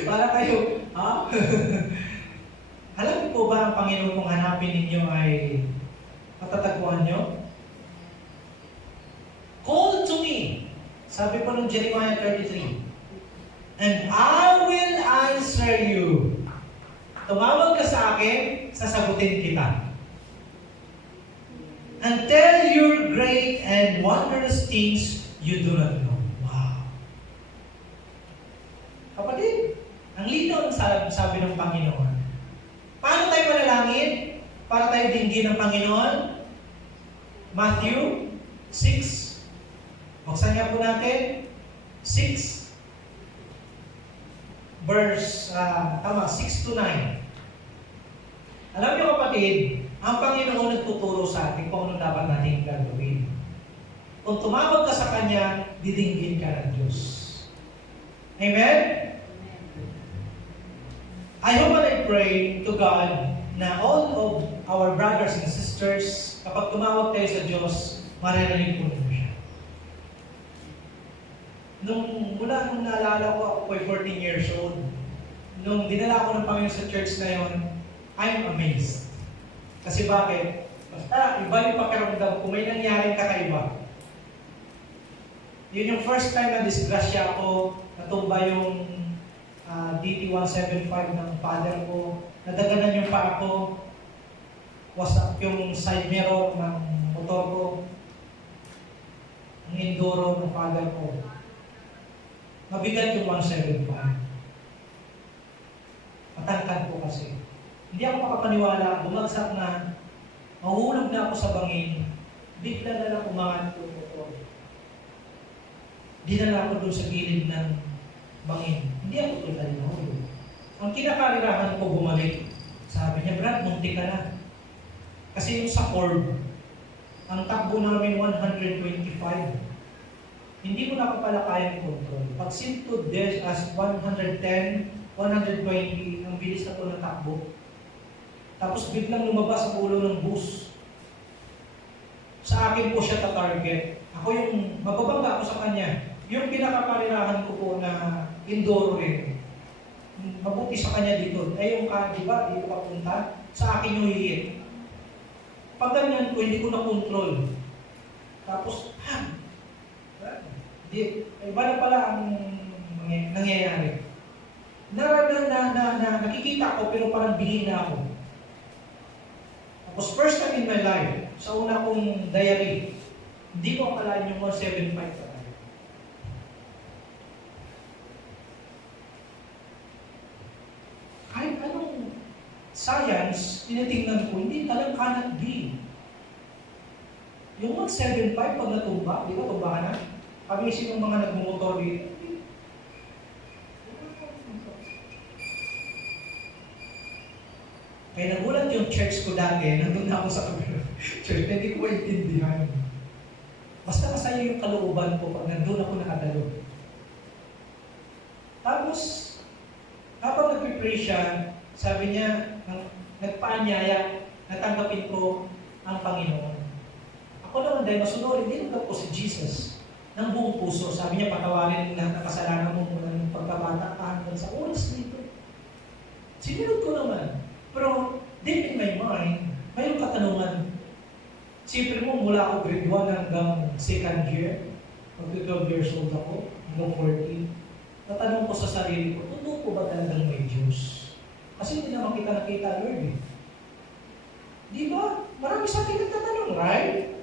Para kayo, ha? Alam niyo po ba ang Panginoon kung hanapin ninyo ay matatagpuan nyo? Call to me, sabi po ng Jeremiah 33, and I will answer you. Tumawag ka sa akin, sasagutin kita. And tell your great and wondrous things you do not know. Wow. Kapatid, ang linaw ng sabi ng Panginoon. Paano tayo manalangin? Para tayo dinggin ng Panginoon? Matthew 6. Buksan niya po natin. 6. Verse, 6 to 9. Alam niyo kapatid, ang Panginoon nagtuturo sa atin kung ano dapat natin gagawin. Kung tumawag ka sa Kanya, didinggin ka ng Diyos. Amen? I hope and I pray to God na all of our brothers and sisters, kapag tumawag tayo sa Diyos, maririnig po ninyo siya. Nung naalala ko, ako ay 14 years old. Nung dinala ko ng Panginoon sa church na yon, I'm amazed. Kasi bakit? Basta iba yung pakiramdam kung may nangyaring kakaiba. Yun yung first time na disgrasya ako, natumba yung DT-175 ng father ko, nadaganan yung paa ko, wasak yung side mirror ng motor ko, ang enduro ng father ko. Mabigat yung 175. Matangkad ko kasi. Hindi ako makapaniwala, bumagsak na, mahulog na ako sa bangin, bigla na lang umangat ko ito. Dinala ko doon sa gilid ng bangin. Hindi ako total nahulog. Ang kinakarirahan ko bumalik, sabi niya, Brad, munti ka na. Kasi yung sa Ford, ang takbo namin 125. Hindi mo na ako pala kayang control. Pag sinto des as 110, 120, ang bilis na ito ng takbo. Tapos biglang lumabas ang ulo ng bus. Sa akin po siya ta-target. Ako yung, mababangga ako sa kanya. Yung pinakakarirahan ko po na enduro rin. Mabuti sa kanya dito. Eh yung di ba, dito papunta, sa akin yung hihit. Pag ganyan ko, hindi ko na-control. Tapos, iba na pala ang nangyayari. Nakikita ko pero parang binina ako. Tapos first time in my life, sa una kong diary, hindi ko akalain yung 175 talaga. Kahit anong science, tinitingnan ko, hindi talagang cannot be. Yung 175 pag natumba, di ba tumba ka na? Kami sinong mga nagmumotor dito. Kaya nagulat yung church ko dati, nandun na ako sa church, hindi ko maintindihan. Basta masaya yung kalooban ko pag nandun ako nakadalo. Tapos, habang nag-pray siya, sabi niya, nagpaanyaya, natanggapin ko ang Panginoon. Ako naman dahil masunurin, tinanggap ko si Jesus ng buong puso. Sabi niya, patawarin lahat ng kasalanan mo mula ng pagkabata hanggang sa oras dito. Sinunod ko naman. Pero deep in my mind, mayroong katanungan. Siyempre mo, mula ako grade 1 hanggang 2nd year, mag-12 years old ako, hanggang 14. Natanong ko sa sarili ko, totoo po ba talagang may Diyos? Kasi hindi naman kita nakita, Lord. Di ba? Marami sa atin nagtatanong, right?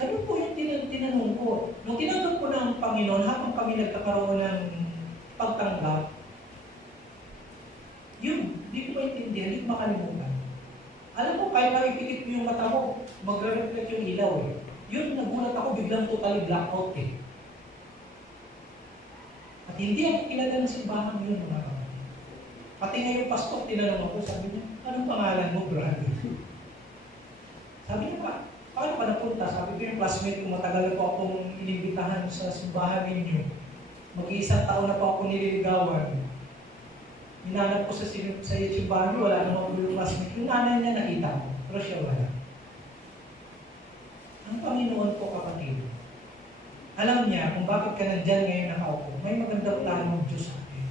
Ano po yung tinanong ko? Nung tinanong ko ng Panginoon, habang kami nagkakaroon ng pagtanggap, yun, di ko maintindihan, di ko makalimutan. Alam mo, kahit nakipikit mo yung mata mo, magre-reflect yung ilaw eh. Yun, nagulat ako, biglang totally blackout eh. At hindi ako kilala ng simbahan yun, mga kapatid. Pati nga yung pastor, tinanong ako, sabi niya, anong pangalan mo, brother? Sabi niya pa, paano ka napunta? Sabi ko yung classmate ko, matagal na po akong inibitahan sa simbahan ninyo. Mag-iisang taon na po ako nililigawan. Hinanap ko sa simbahan niyo, wala naman po yung classmate. Yung nanay niya nakita ko, pero siya wala. Ang Panginoon po, kapatid, alam niya kung bakit ka nandyan ngayon nakaupo. May magandang plano ng Diyos sa atin.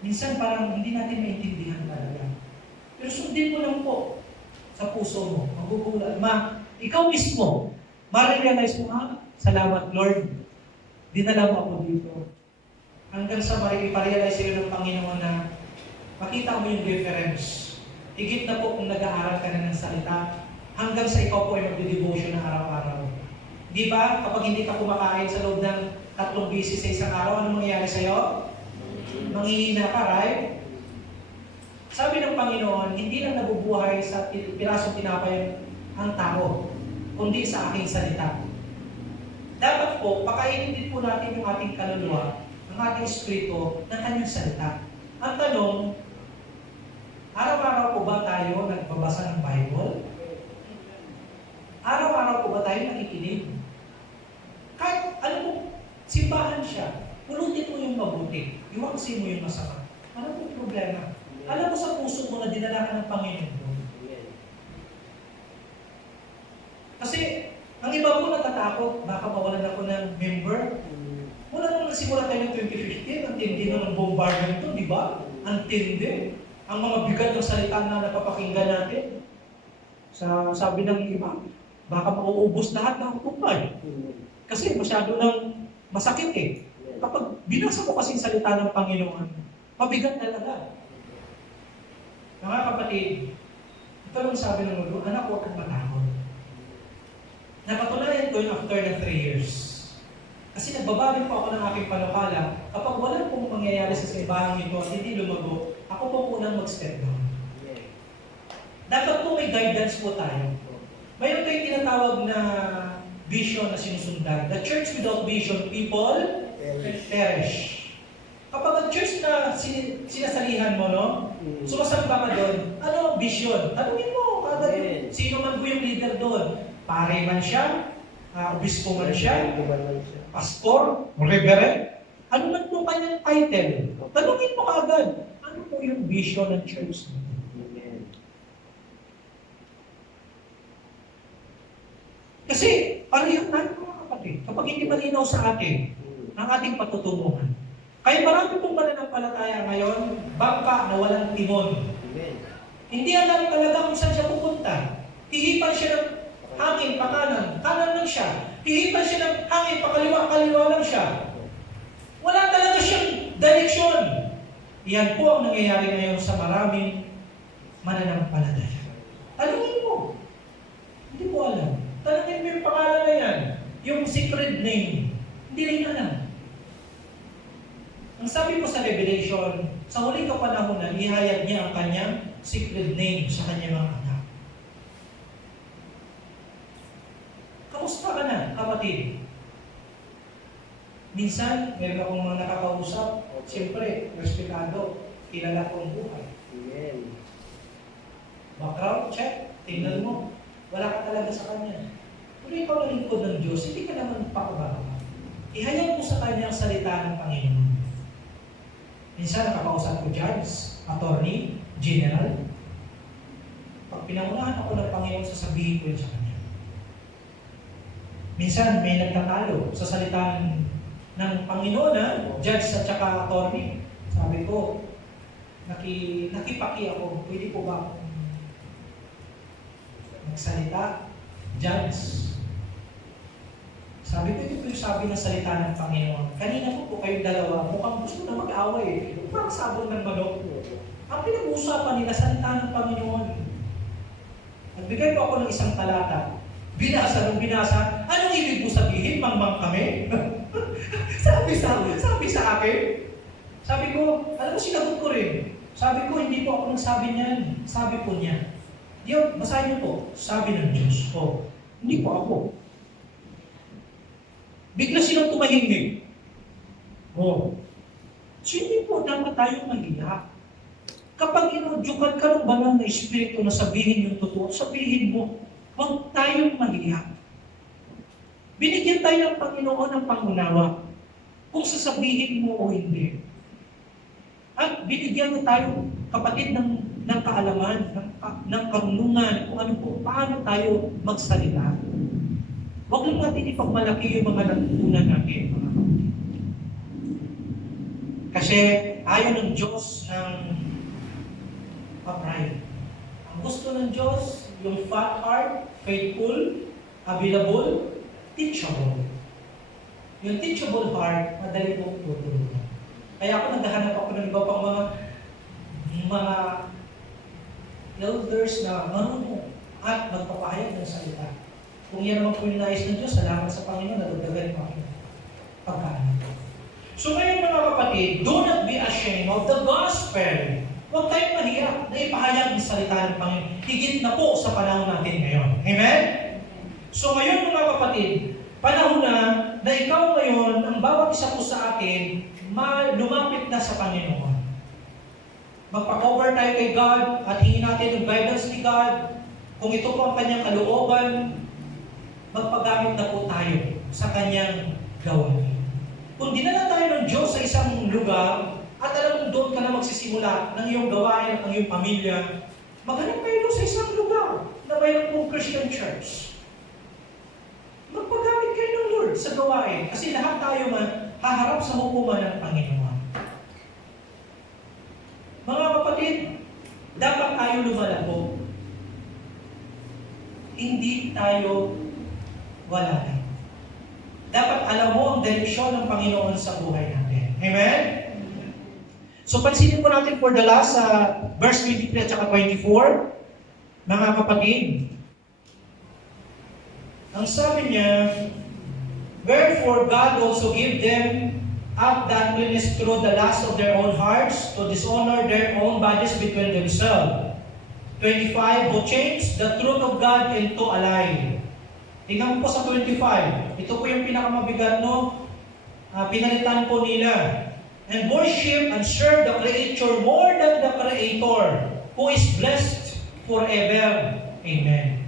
Minsan parang hindi natin maintindihan talaga. Pero sundin mo lang po sa puso mo. Magugulat. Ikaw mismo, ma-realize mo, salamat Lord. Dinala mo ako dito. Hanggang sa mariparealize sa'yo ng Panginoon na makita mo yung difference. Higit na po kung nag-aaral ka na ng salita, hanggang sa ikaw po ay magde-devotion na araw-araw. Di ba? Kapag hindi ka kumakain sa loob ng 3 beses sa isang araw, ano mangyayari sa'yo? Manghihina ka, right? Sabi ng Panginoon, hindi lang nabubuhay sa pirasong tinapay ang tao, kundi sa aking salita. Dapat po, pakainin din po natin yung ating kaluluwa, ang ating espiritu, ng kanyang salita. Ang tanong, araw-araw po ba tayo nagbabasa ng Bible? Araw-araw po ba tayo nakikinig? Kahit, alam mo, simbahan siya, pulutin mo yung mabuti, iwaksin mo yung masama. Ano po problema? Alam mo sa puso mo na dinala ka ng Panginoon. Kasi, ang iba po natatakot, baka mawalan ako ng member. Mula nung nagsimula tayo ng 2015, ang tindi ng bombardment ito, di ba? Ang tindi. Ang mga bigat ng salita na napapakinggan natin. Sabi ng iba, baka mauubos lahat ng kumpay. Kasi masyado nang masakit eh. Kapag binasa mo kasing salita ng Panginoon, mabigat talaga. Mga kapatid, ito lang sabi ng Lord, anak, huwag kang matakot. Napatunayan ko yun after na 3 years. Kasi nagbabago po ako ng aking panukala, kapag wala pong mangyayari sa simbahan ito at hindi lumago, ako po unang mag-step down. Dapat po may guidance po tayo. Mayroon tayong tinatawag na vision na sinusundan. The church without vision, people perish. Kapag ang church na sinasalihan mo, no? Sumasamba ka doon, ano ang vision? Tanungin mo, sino man po yung leader doon? Pare man siya, obispo man siya, pastor, reverend, ano man po kanyang title? Tanungin mo kaagad, ano po yung vision ng church? Kasi, pareho tayo mga kapatid, kapag hindi malinaw sa atin, ang ating patutunguhan. Kaya marami pong mananampalataya ngayon, bangka na walang timon. Hindi alam talaga kung saan siya pupunta. Hihipan siya ng hangin pa kanan, kanan lang siya. Hihipan siya ng hangin pa kaliwa, kaliwa lang siya. Wala talaga siyang direksyon. Iyan po ang nangyayari ngayon sa maraming mananampalataya. Tanungin mo. Hindi ko alam. Tanungin mo yung pangalan na yan. Yung secret name. Hindi rin alam. Ang sabi po sa Revelation, sa huling kapanahonan, ihayag niya ang kanyang secret name sa kanyang mga anak. Kamusta ka na, kapatid? Minsan, meron akong mga nakakausap, siyempre, respetado, kilala ko ang buhay. Amen. Background check, tingnan mo, wala ka talaga sa kanya. Kung ikaw na lingkod ng Diyos, hindi ka naman pakubawa. Ihayag mo sa kanya ang salita ng Panginoon. Minsan nakakausap ko judge, attorney, general. Pag pinangunahan ako ng Panginoon, sasabihin ko yun sa kanya. Minsan may nagtatalo sa salita ng Panginoon, judge at saka attorney. Sabi ko, nakipaki ako, pwede po ba akong magsalita? Judge. Sabi ko, ito po yung sabi ng salita ng Panginoon. Kanina po kayong dalawa, mukhang gusto na mag-away. Parang sabon ng manok. Ang pinag-uusapan nila, salita ng Panginoon. Nagbigay po ako ng isang talata. Binasa, anong ibig mo sabihin? Mangmang kami? sabi sa akin. Sabi ko, alam mo, sinagot ko rin. Sabi ko, hindi po ako nagsabi niyan. Sabi po niya. Diyo, basahin niyo po. Sabi ng Diyos. Hindi po ako. Bigla silang tumahimik. So hindi po dapat tayong mag-iyak. Kapag inudyukan ka ng banal na espiritu na sabihin yung totoo, sabihin mo, huwag tayong mag-iyak. Binigyan tayo ng Panginoon ng pangunawa kung sasabihin mo o hindi. At binigyan na tayo, kapatid, ng kaalaman, ng karunungan, kung ano po, paano tayo magsalita. Huwag lang natin ipagmalaki yung mga natutunan natin, mga kapatid. Kasi ayaw ng Diyos ng upright. Ang gusto ng Diyos, yung fat heart, faithful, available, teachable. Yung teachable heart, madali pong tutulungan. Kaya ako naghahanap ako ng iba pang mga elders na marunong at magpapahayag ng salita. Kung yan naman po yung nais ng Diyos, salamat sa Panginoon, nadagdagan mo aking pagkain. So ngayon mga kapatid, do not be ashamed of the gospel. Huwag tayong mahiya na ipahayag ng salita ng Panginoon. Higit na po sa panahon natin ngayon. Amen? So ngayon mga kapatid, panahon na ikaw ngayon, ang bawat isa po sa atin, lumapit na sa Panginoon. Magpa-cover tayo kay God at hingin natin yung guidance ni God. Kung ito po ang kanyang kalooban, magpagamit na po tayo sa kanyang gawain. Kung dinala tayo ng Diyos sa isang lugar, at alam mong doon ka na magsisimula ng iyong gawain at ng iyong pamilya, maghanap kayo doon sa isang lugar na mayroon pong Christian church. Magpagamit kayo ng Lord sa gawain, kasi lahat tayo haharap sa hukuman ng Panginoon. Mga kapatid, dapat tayo lumalabo. Hindi tayo wala na. Dapat alam mo ang direksyon ng Panginoon sa buhay natin. Amen? So pansinin po natin for the last verse 23 at saka 24, mga kapatid. Ang sabi niya, wherefore God also give them up the uncleanness through the lust of their own hearts, to dishonor their own bodies between themselves. 25, who changed the truth of God into a lie. Tingnan po sa 25. Ito po yung pinakamabigat, no? Pinalitan po nila. And worship and serve the Creator more than the Creator, who is blessed forever. Amen.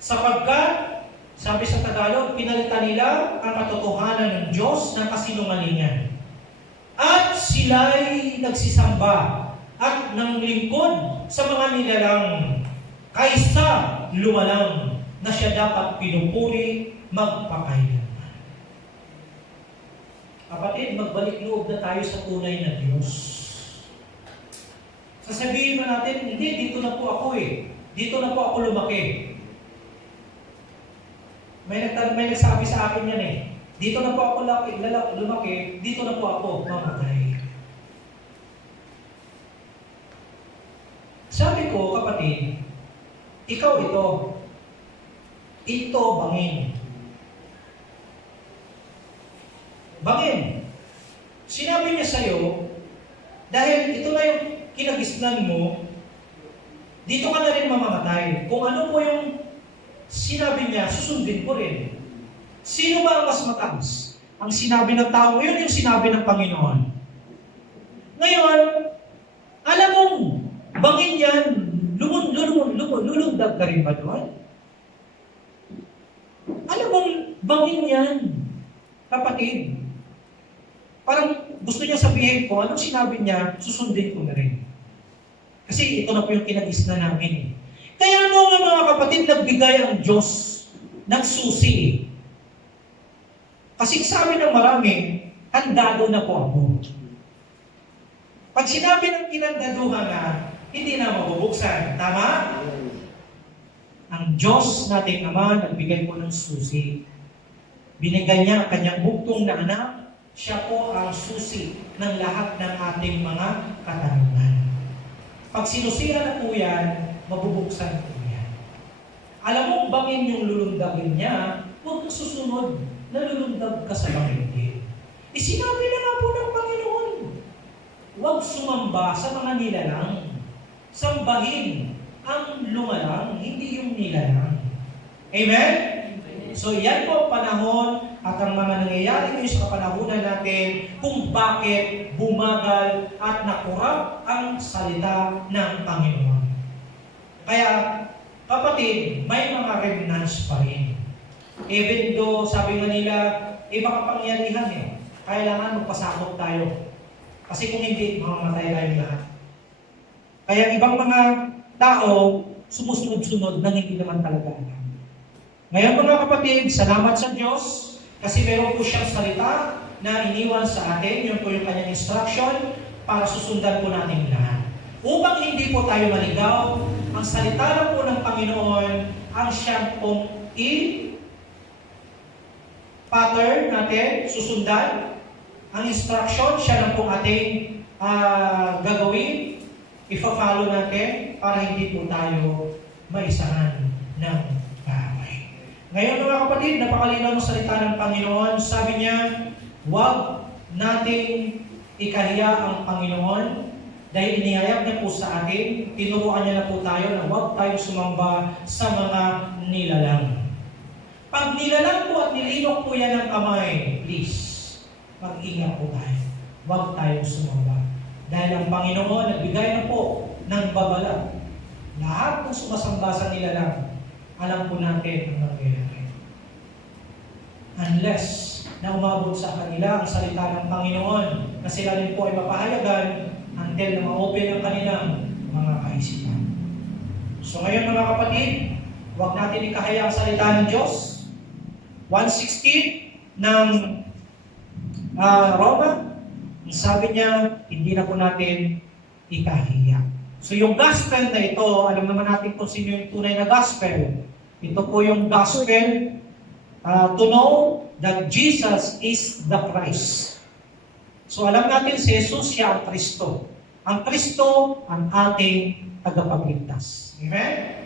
Sapagkat, sabi sa Tagalog, pinalitan nila ang katotohanan ng Diyos ng kasinungalingan. At sila'y nagsisamba at nanglingkod sa mga nilalang kaysa lumalang na siya dapat pinupuri magpakailanman. Kapatid, magbalik loob na tayo sa tunay na Diyos. Sasabihin mo natin, hindi, dito na po ako eh. Dito na po ako lumaki. May nagsabi sa akin yan eh. Dito na po ako lumaki, dito na po ako mamatay. Sabi ko, kapatid, ikaw ito. Ito bangin. Bangin. Sinabi niya sa'yo, dahil ito na yung kinagisnan mo, dito ka na rin mamamatay. Kung ano po yung sinabi niya, susundin ko rin. Sino ba ang mas mataas? ang sinabi ng tao, yun yung sinabi ng Panginoon. Ngayon, alam mong, bangin yan, lulundag ka rin ba doon? Alam mong, bangin yan, kapatid. Parang gusto niya sabihin ko, anong sinabi niya, susundin ko na rin. Kasi ito na po yung kinagis na namin. Kaya mo nga mga kapatid, nagbigay ang Diyos ng susi. Kasi sabi ng marami, handado na po ako. Pag sinabi ng kinandaduhan na, hindi na mabubuksan. Tama? Ang Diyos nating Ama, nagbigay po ng susi. Binigay niya ang kanyang buktong na anak, siya po ang susi ng lahat ng ating mga katanungan. Pag sinusihan na po yan, mabubuksan po yan. Alam mo, bangin yung lulundagin niya, huwag ka susunod, nalulundag ka sa bangin din. Sinabi na nga po ng Panginoon, huwag sumamba sa mga nilalang. Sambahin ang lumalang, hindi yung nilalang. Amen? So yan po panahon at ang mga nangyayari ngayon sa kapanahunan natin kung bakit bumagal at nakurap ang salita ng Panginoon. Kaya kapatid, may mga remnants pa rin. Even though sabi nga nila, iba kapangyarihan kailangan magpasakop tayo. Kasi kung hindi, mamamatay tayong lahat. Kaya ibang mga tao, sumusunod-sunod nang hindi naman talaga alam. Ngayon mga kapatid, salamat sa Diyos kasi meron po siyang salita na iniwan sa atin. Yun po yung kanyang instruction para susundan po natin lahat. Upang hindi po tayo maligaw, ang salita na po ng Panginoon ang siyang pong pattern natin, susundan. Ang instruction, siya lang po ating gagawin, ipa-follow natin para hindi po tayo maisahan ng bahay. Ngayon mga kapatid, napakalinaw ng salita ng Panginoon. Sabi niya, huwag nating ikahiya ang Panginoon dahil inihayag niya po sa atin, tinuruan niya na po tayo na huwag tayo sumamba sa mga nilalang. Pag nilalang po at nililok po yan ng kamay, please, mag-ingat po tayo. Huwag tayo sumamba. Dahil ang Panginoon nagbigay na po ng babala. Lahat ng sumasamba sa nilalang, alam po natin ang nangyayari. Unless na umabot sa kanila ang salita ng Panginoon na sila rin po ay mapahayagan until na ma-open ang kanilang mga kaisipan. So ngayon mga kapatid, huwag natin ikahaya ang salita ng Diyos. 1:16 ng Roma, sabi niya, hindi na po natin ikahiya. So yung gospel na ito, alam naman natin kung sino yung tunay na gospel. Ito po yung gospel to know that Jesus is the Christ. So alam natin si Jesus, siya ang Kristo. Ang Kristo, ang ating tagapagligtas. Amen?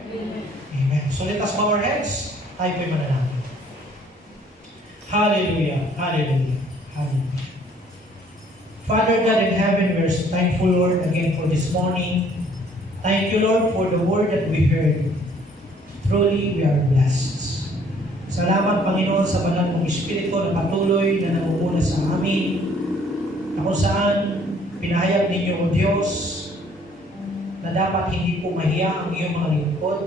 Amen. So let us bow our heads. Tayo po'y manalangin. Hallelujah. Hallelujah. Hallelujah. Father God in heaven, we are so thankful, Lord, again for this morning. Thank you, Lord, for the word that we heard. Truly, we are blessed. Salamat, Panginoon, sa banal mong Espiritu na patuloy na namumuna sa amin, na kung saan pinahayag ninyo, O Diyos, na dapat hindi po mahiya ang iyong mga lingkod.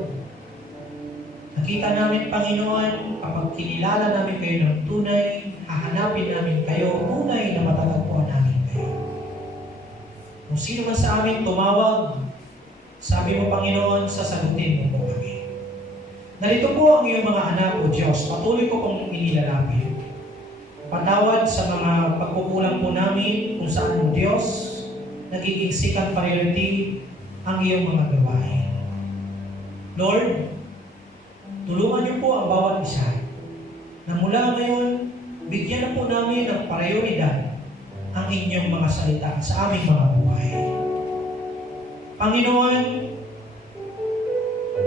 Nakita namin, Panginoon, kapag kinilala namin kayo ng tunay, hahanapin namin kayo, tunay na matatagpuan namin kayo. Kung sino man sa amin tumawag, sabi mo, Panginoon, sasagutin mo po kami. Narito po ang iyong mga anak, O Diyos, patuloy ko pong inilalapit. Patawad sa mga pagkukulang po namin kung saan, O Diyos, nagiging second priority ang iyong mga gawain. Lord, tulungan niyo po ang bawat isa na mula ngayon, bigyan na po namin ng prioridad ang inyong mga salita sa aming mga buhay. Panginoon,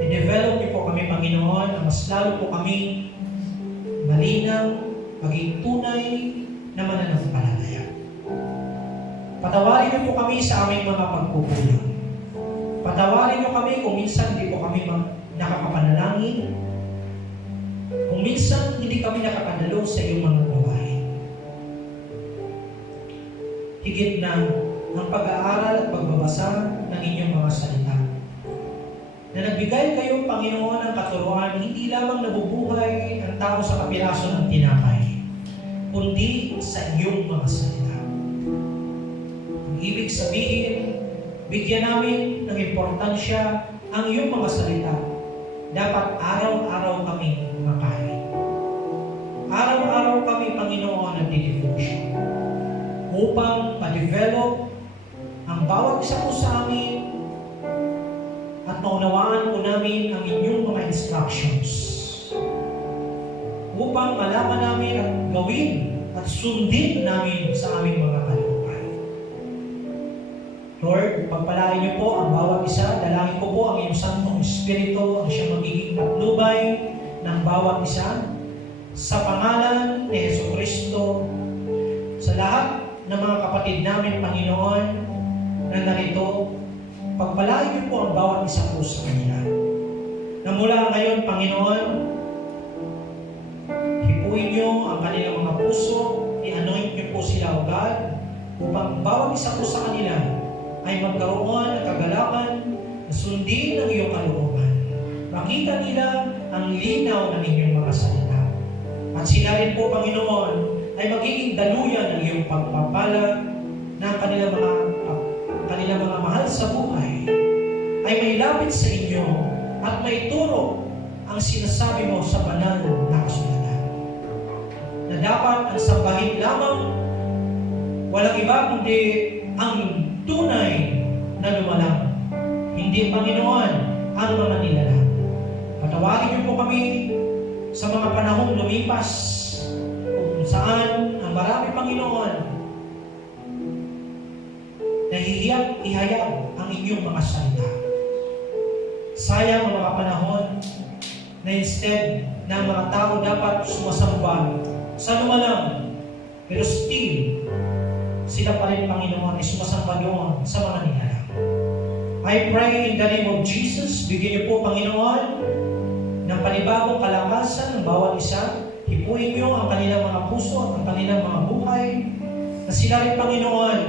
i-develop niyo po kami, Panginoon, na mas lalo po kami malinaw, maging tunay na mananampalataya. Patawarin niyo po kami sa aming mga pagkukulang. Patawarin niyo kami kung minsan hindi po kami nakakapanalangin, kung minsan hindi kami nakakadalo sa iyong mga gawain. higit na ang pag-aaral at pagbabasa ng inyong mga salita. Na nagbigay kayo, Panginoon, ng katuruan, hindi lamang nabubuhay ang tao sa kapiraso ng tinapay, kundi sa iyong mga salita. Ang ibig sabihin, bigyan namin ng importansya ang iyong mga salita. Dapat araw-araw kami makain. Araw-araw kami, Panginoon, nagdi-devotion upang ma-develop ang bawat isa po sa amin at maunawaan po namin ang inyong mga instructions upang malaman namin at gawin at sundin namin sa aming mga kalooban. Lord, pagpalain niyo po ang bawat isa. Dalangin ko po ang iyong Santong Espiritu ang siyang magiging patnubay ng bawat isa sa pangalan ni Jesucristo. Sa lahat ng mga kapatid namin, Panginoon, na narito, pagpalain niyo po ang bawat isa po sa kanila. Na mula ngayon, Panginoon, hipuin niyo ang kanilang mga puso, i-anoint niyo po sila, O God, upang bawat isa po sa kanila ay magkaroon ng kagalakan na sundin ang iyong kalooban. Makita nila ang linaw ng inyong mga salita. At sila rin po, Panginoon, ay magiging daluyan ng iyong pagpapala na kanilang mga mahal sa buhay ay may lapit sa inyo at may turo ang sinasabi mo sa banal na kasulatan. Na dapat ang sambahin lamang walang iba kundi ang tunay na lumalang. Hindi, Panginoon, ang mga nilalang. Patawagin niyo po kami sa mga panahong lumipas kung saan ang marami, Panginoon, ihayag ang inyong mga salita. Sayang ang mga panahon na instead na mga tao dapat sumasamba sa lumalang, pero still, sila pa rin, Panginoon, ay sumasamba doon sa mga nilalang. I pray in the name of Jesus, bigyan niyo po, Panginoon, ng panibagong kalakasan ng bawat isa. Hipuin niyo ang kanilang mga puso at ang kanilang mga buhay, na sila rin, Panginoon,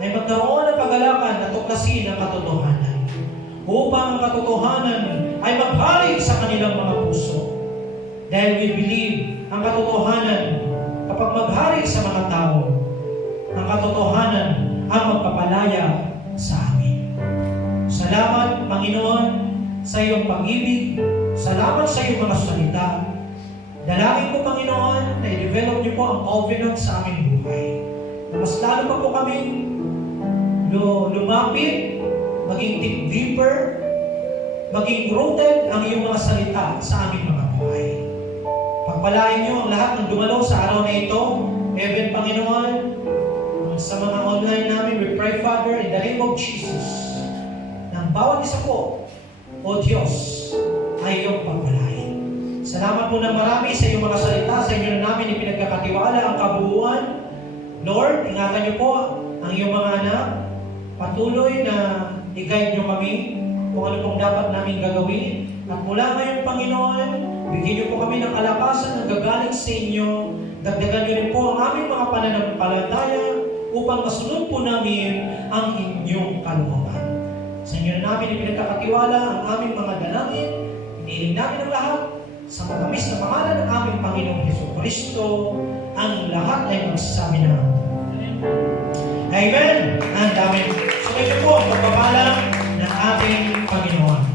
ay magkaroon ng kagalakan na tuklasin ang katotohanan, upang ang katotohanan ay maghari sa kanilang mga puso. Dahil we believe ang katotohanan, kapag maghari sa mga tao, ang katotohanan ang magpapalaya sa amin. Salamat, Panginoon, sa iyong pag-ibig. Salamat sa iyong mga salita. Dalangin ko, Panginoon, na i-develop niyo po ang covenant sa aming buhay. Na mas lalo pa po kaming lumapit, maging deeper, maging rooted ang iyong mga salita sa aming mga buhay. Pagpalain niyo ang lahat ng dumalo sa araw na ito. Even, Panginoon, sa mga online namin, we pray, Father, in the name of Jesus, na ang bawat isa po, O Diyos, ay iyong pagpalain. Salamat po ng marami sa iyong mga salita, sa inyo na namin ipinagkakatiwala ang kabuuan. Lord, ingatan niyo po ang iyong mga anak. Patuloy na i-guide niyo kami kung ano pong dapat namin gagawin. At mula ngayon, Panginoon, bigyan niyo po kami ng kalakasan na gagaling sa inyo. Dagdagan niyo rin po ang aming mga pananampalataya upang masunod po namin ang inyong kalooban. Sa inyo na namin ipinagkakatiwala ang aming mga dalangin. Inihiling namin ang lahat sa matamis na pangalan ng aming Panginoong Jesucristo. Ang lahat ay magsasabi na Amen and Amen. So ito po ang pagpapala ng ating Panginoon.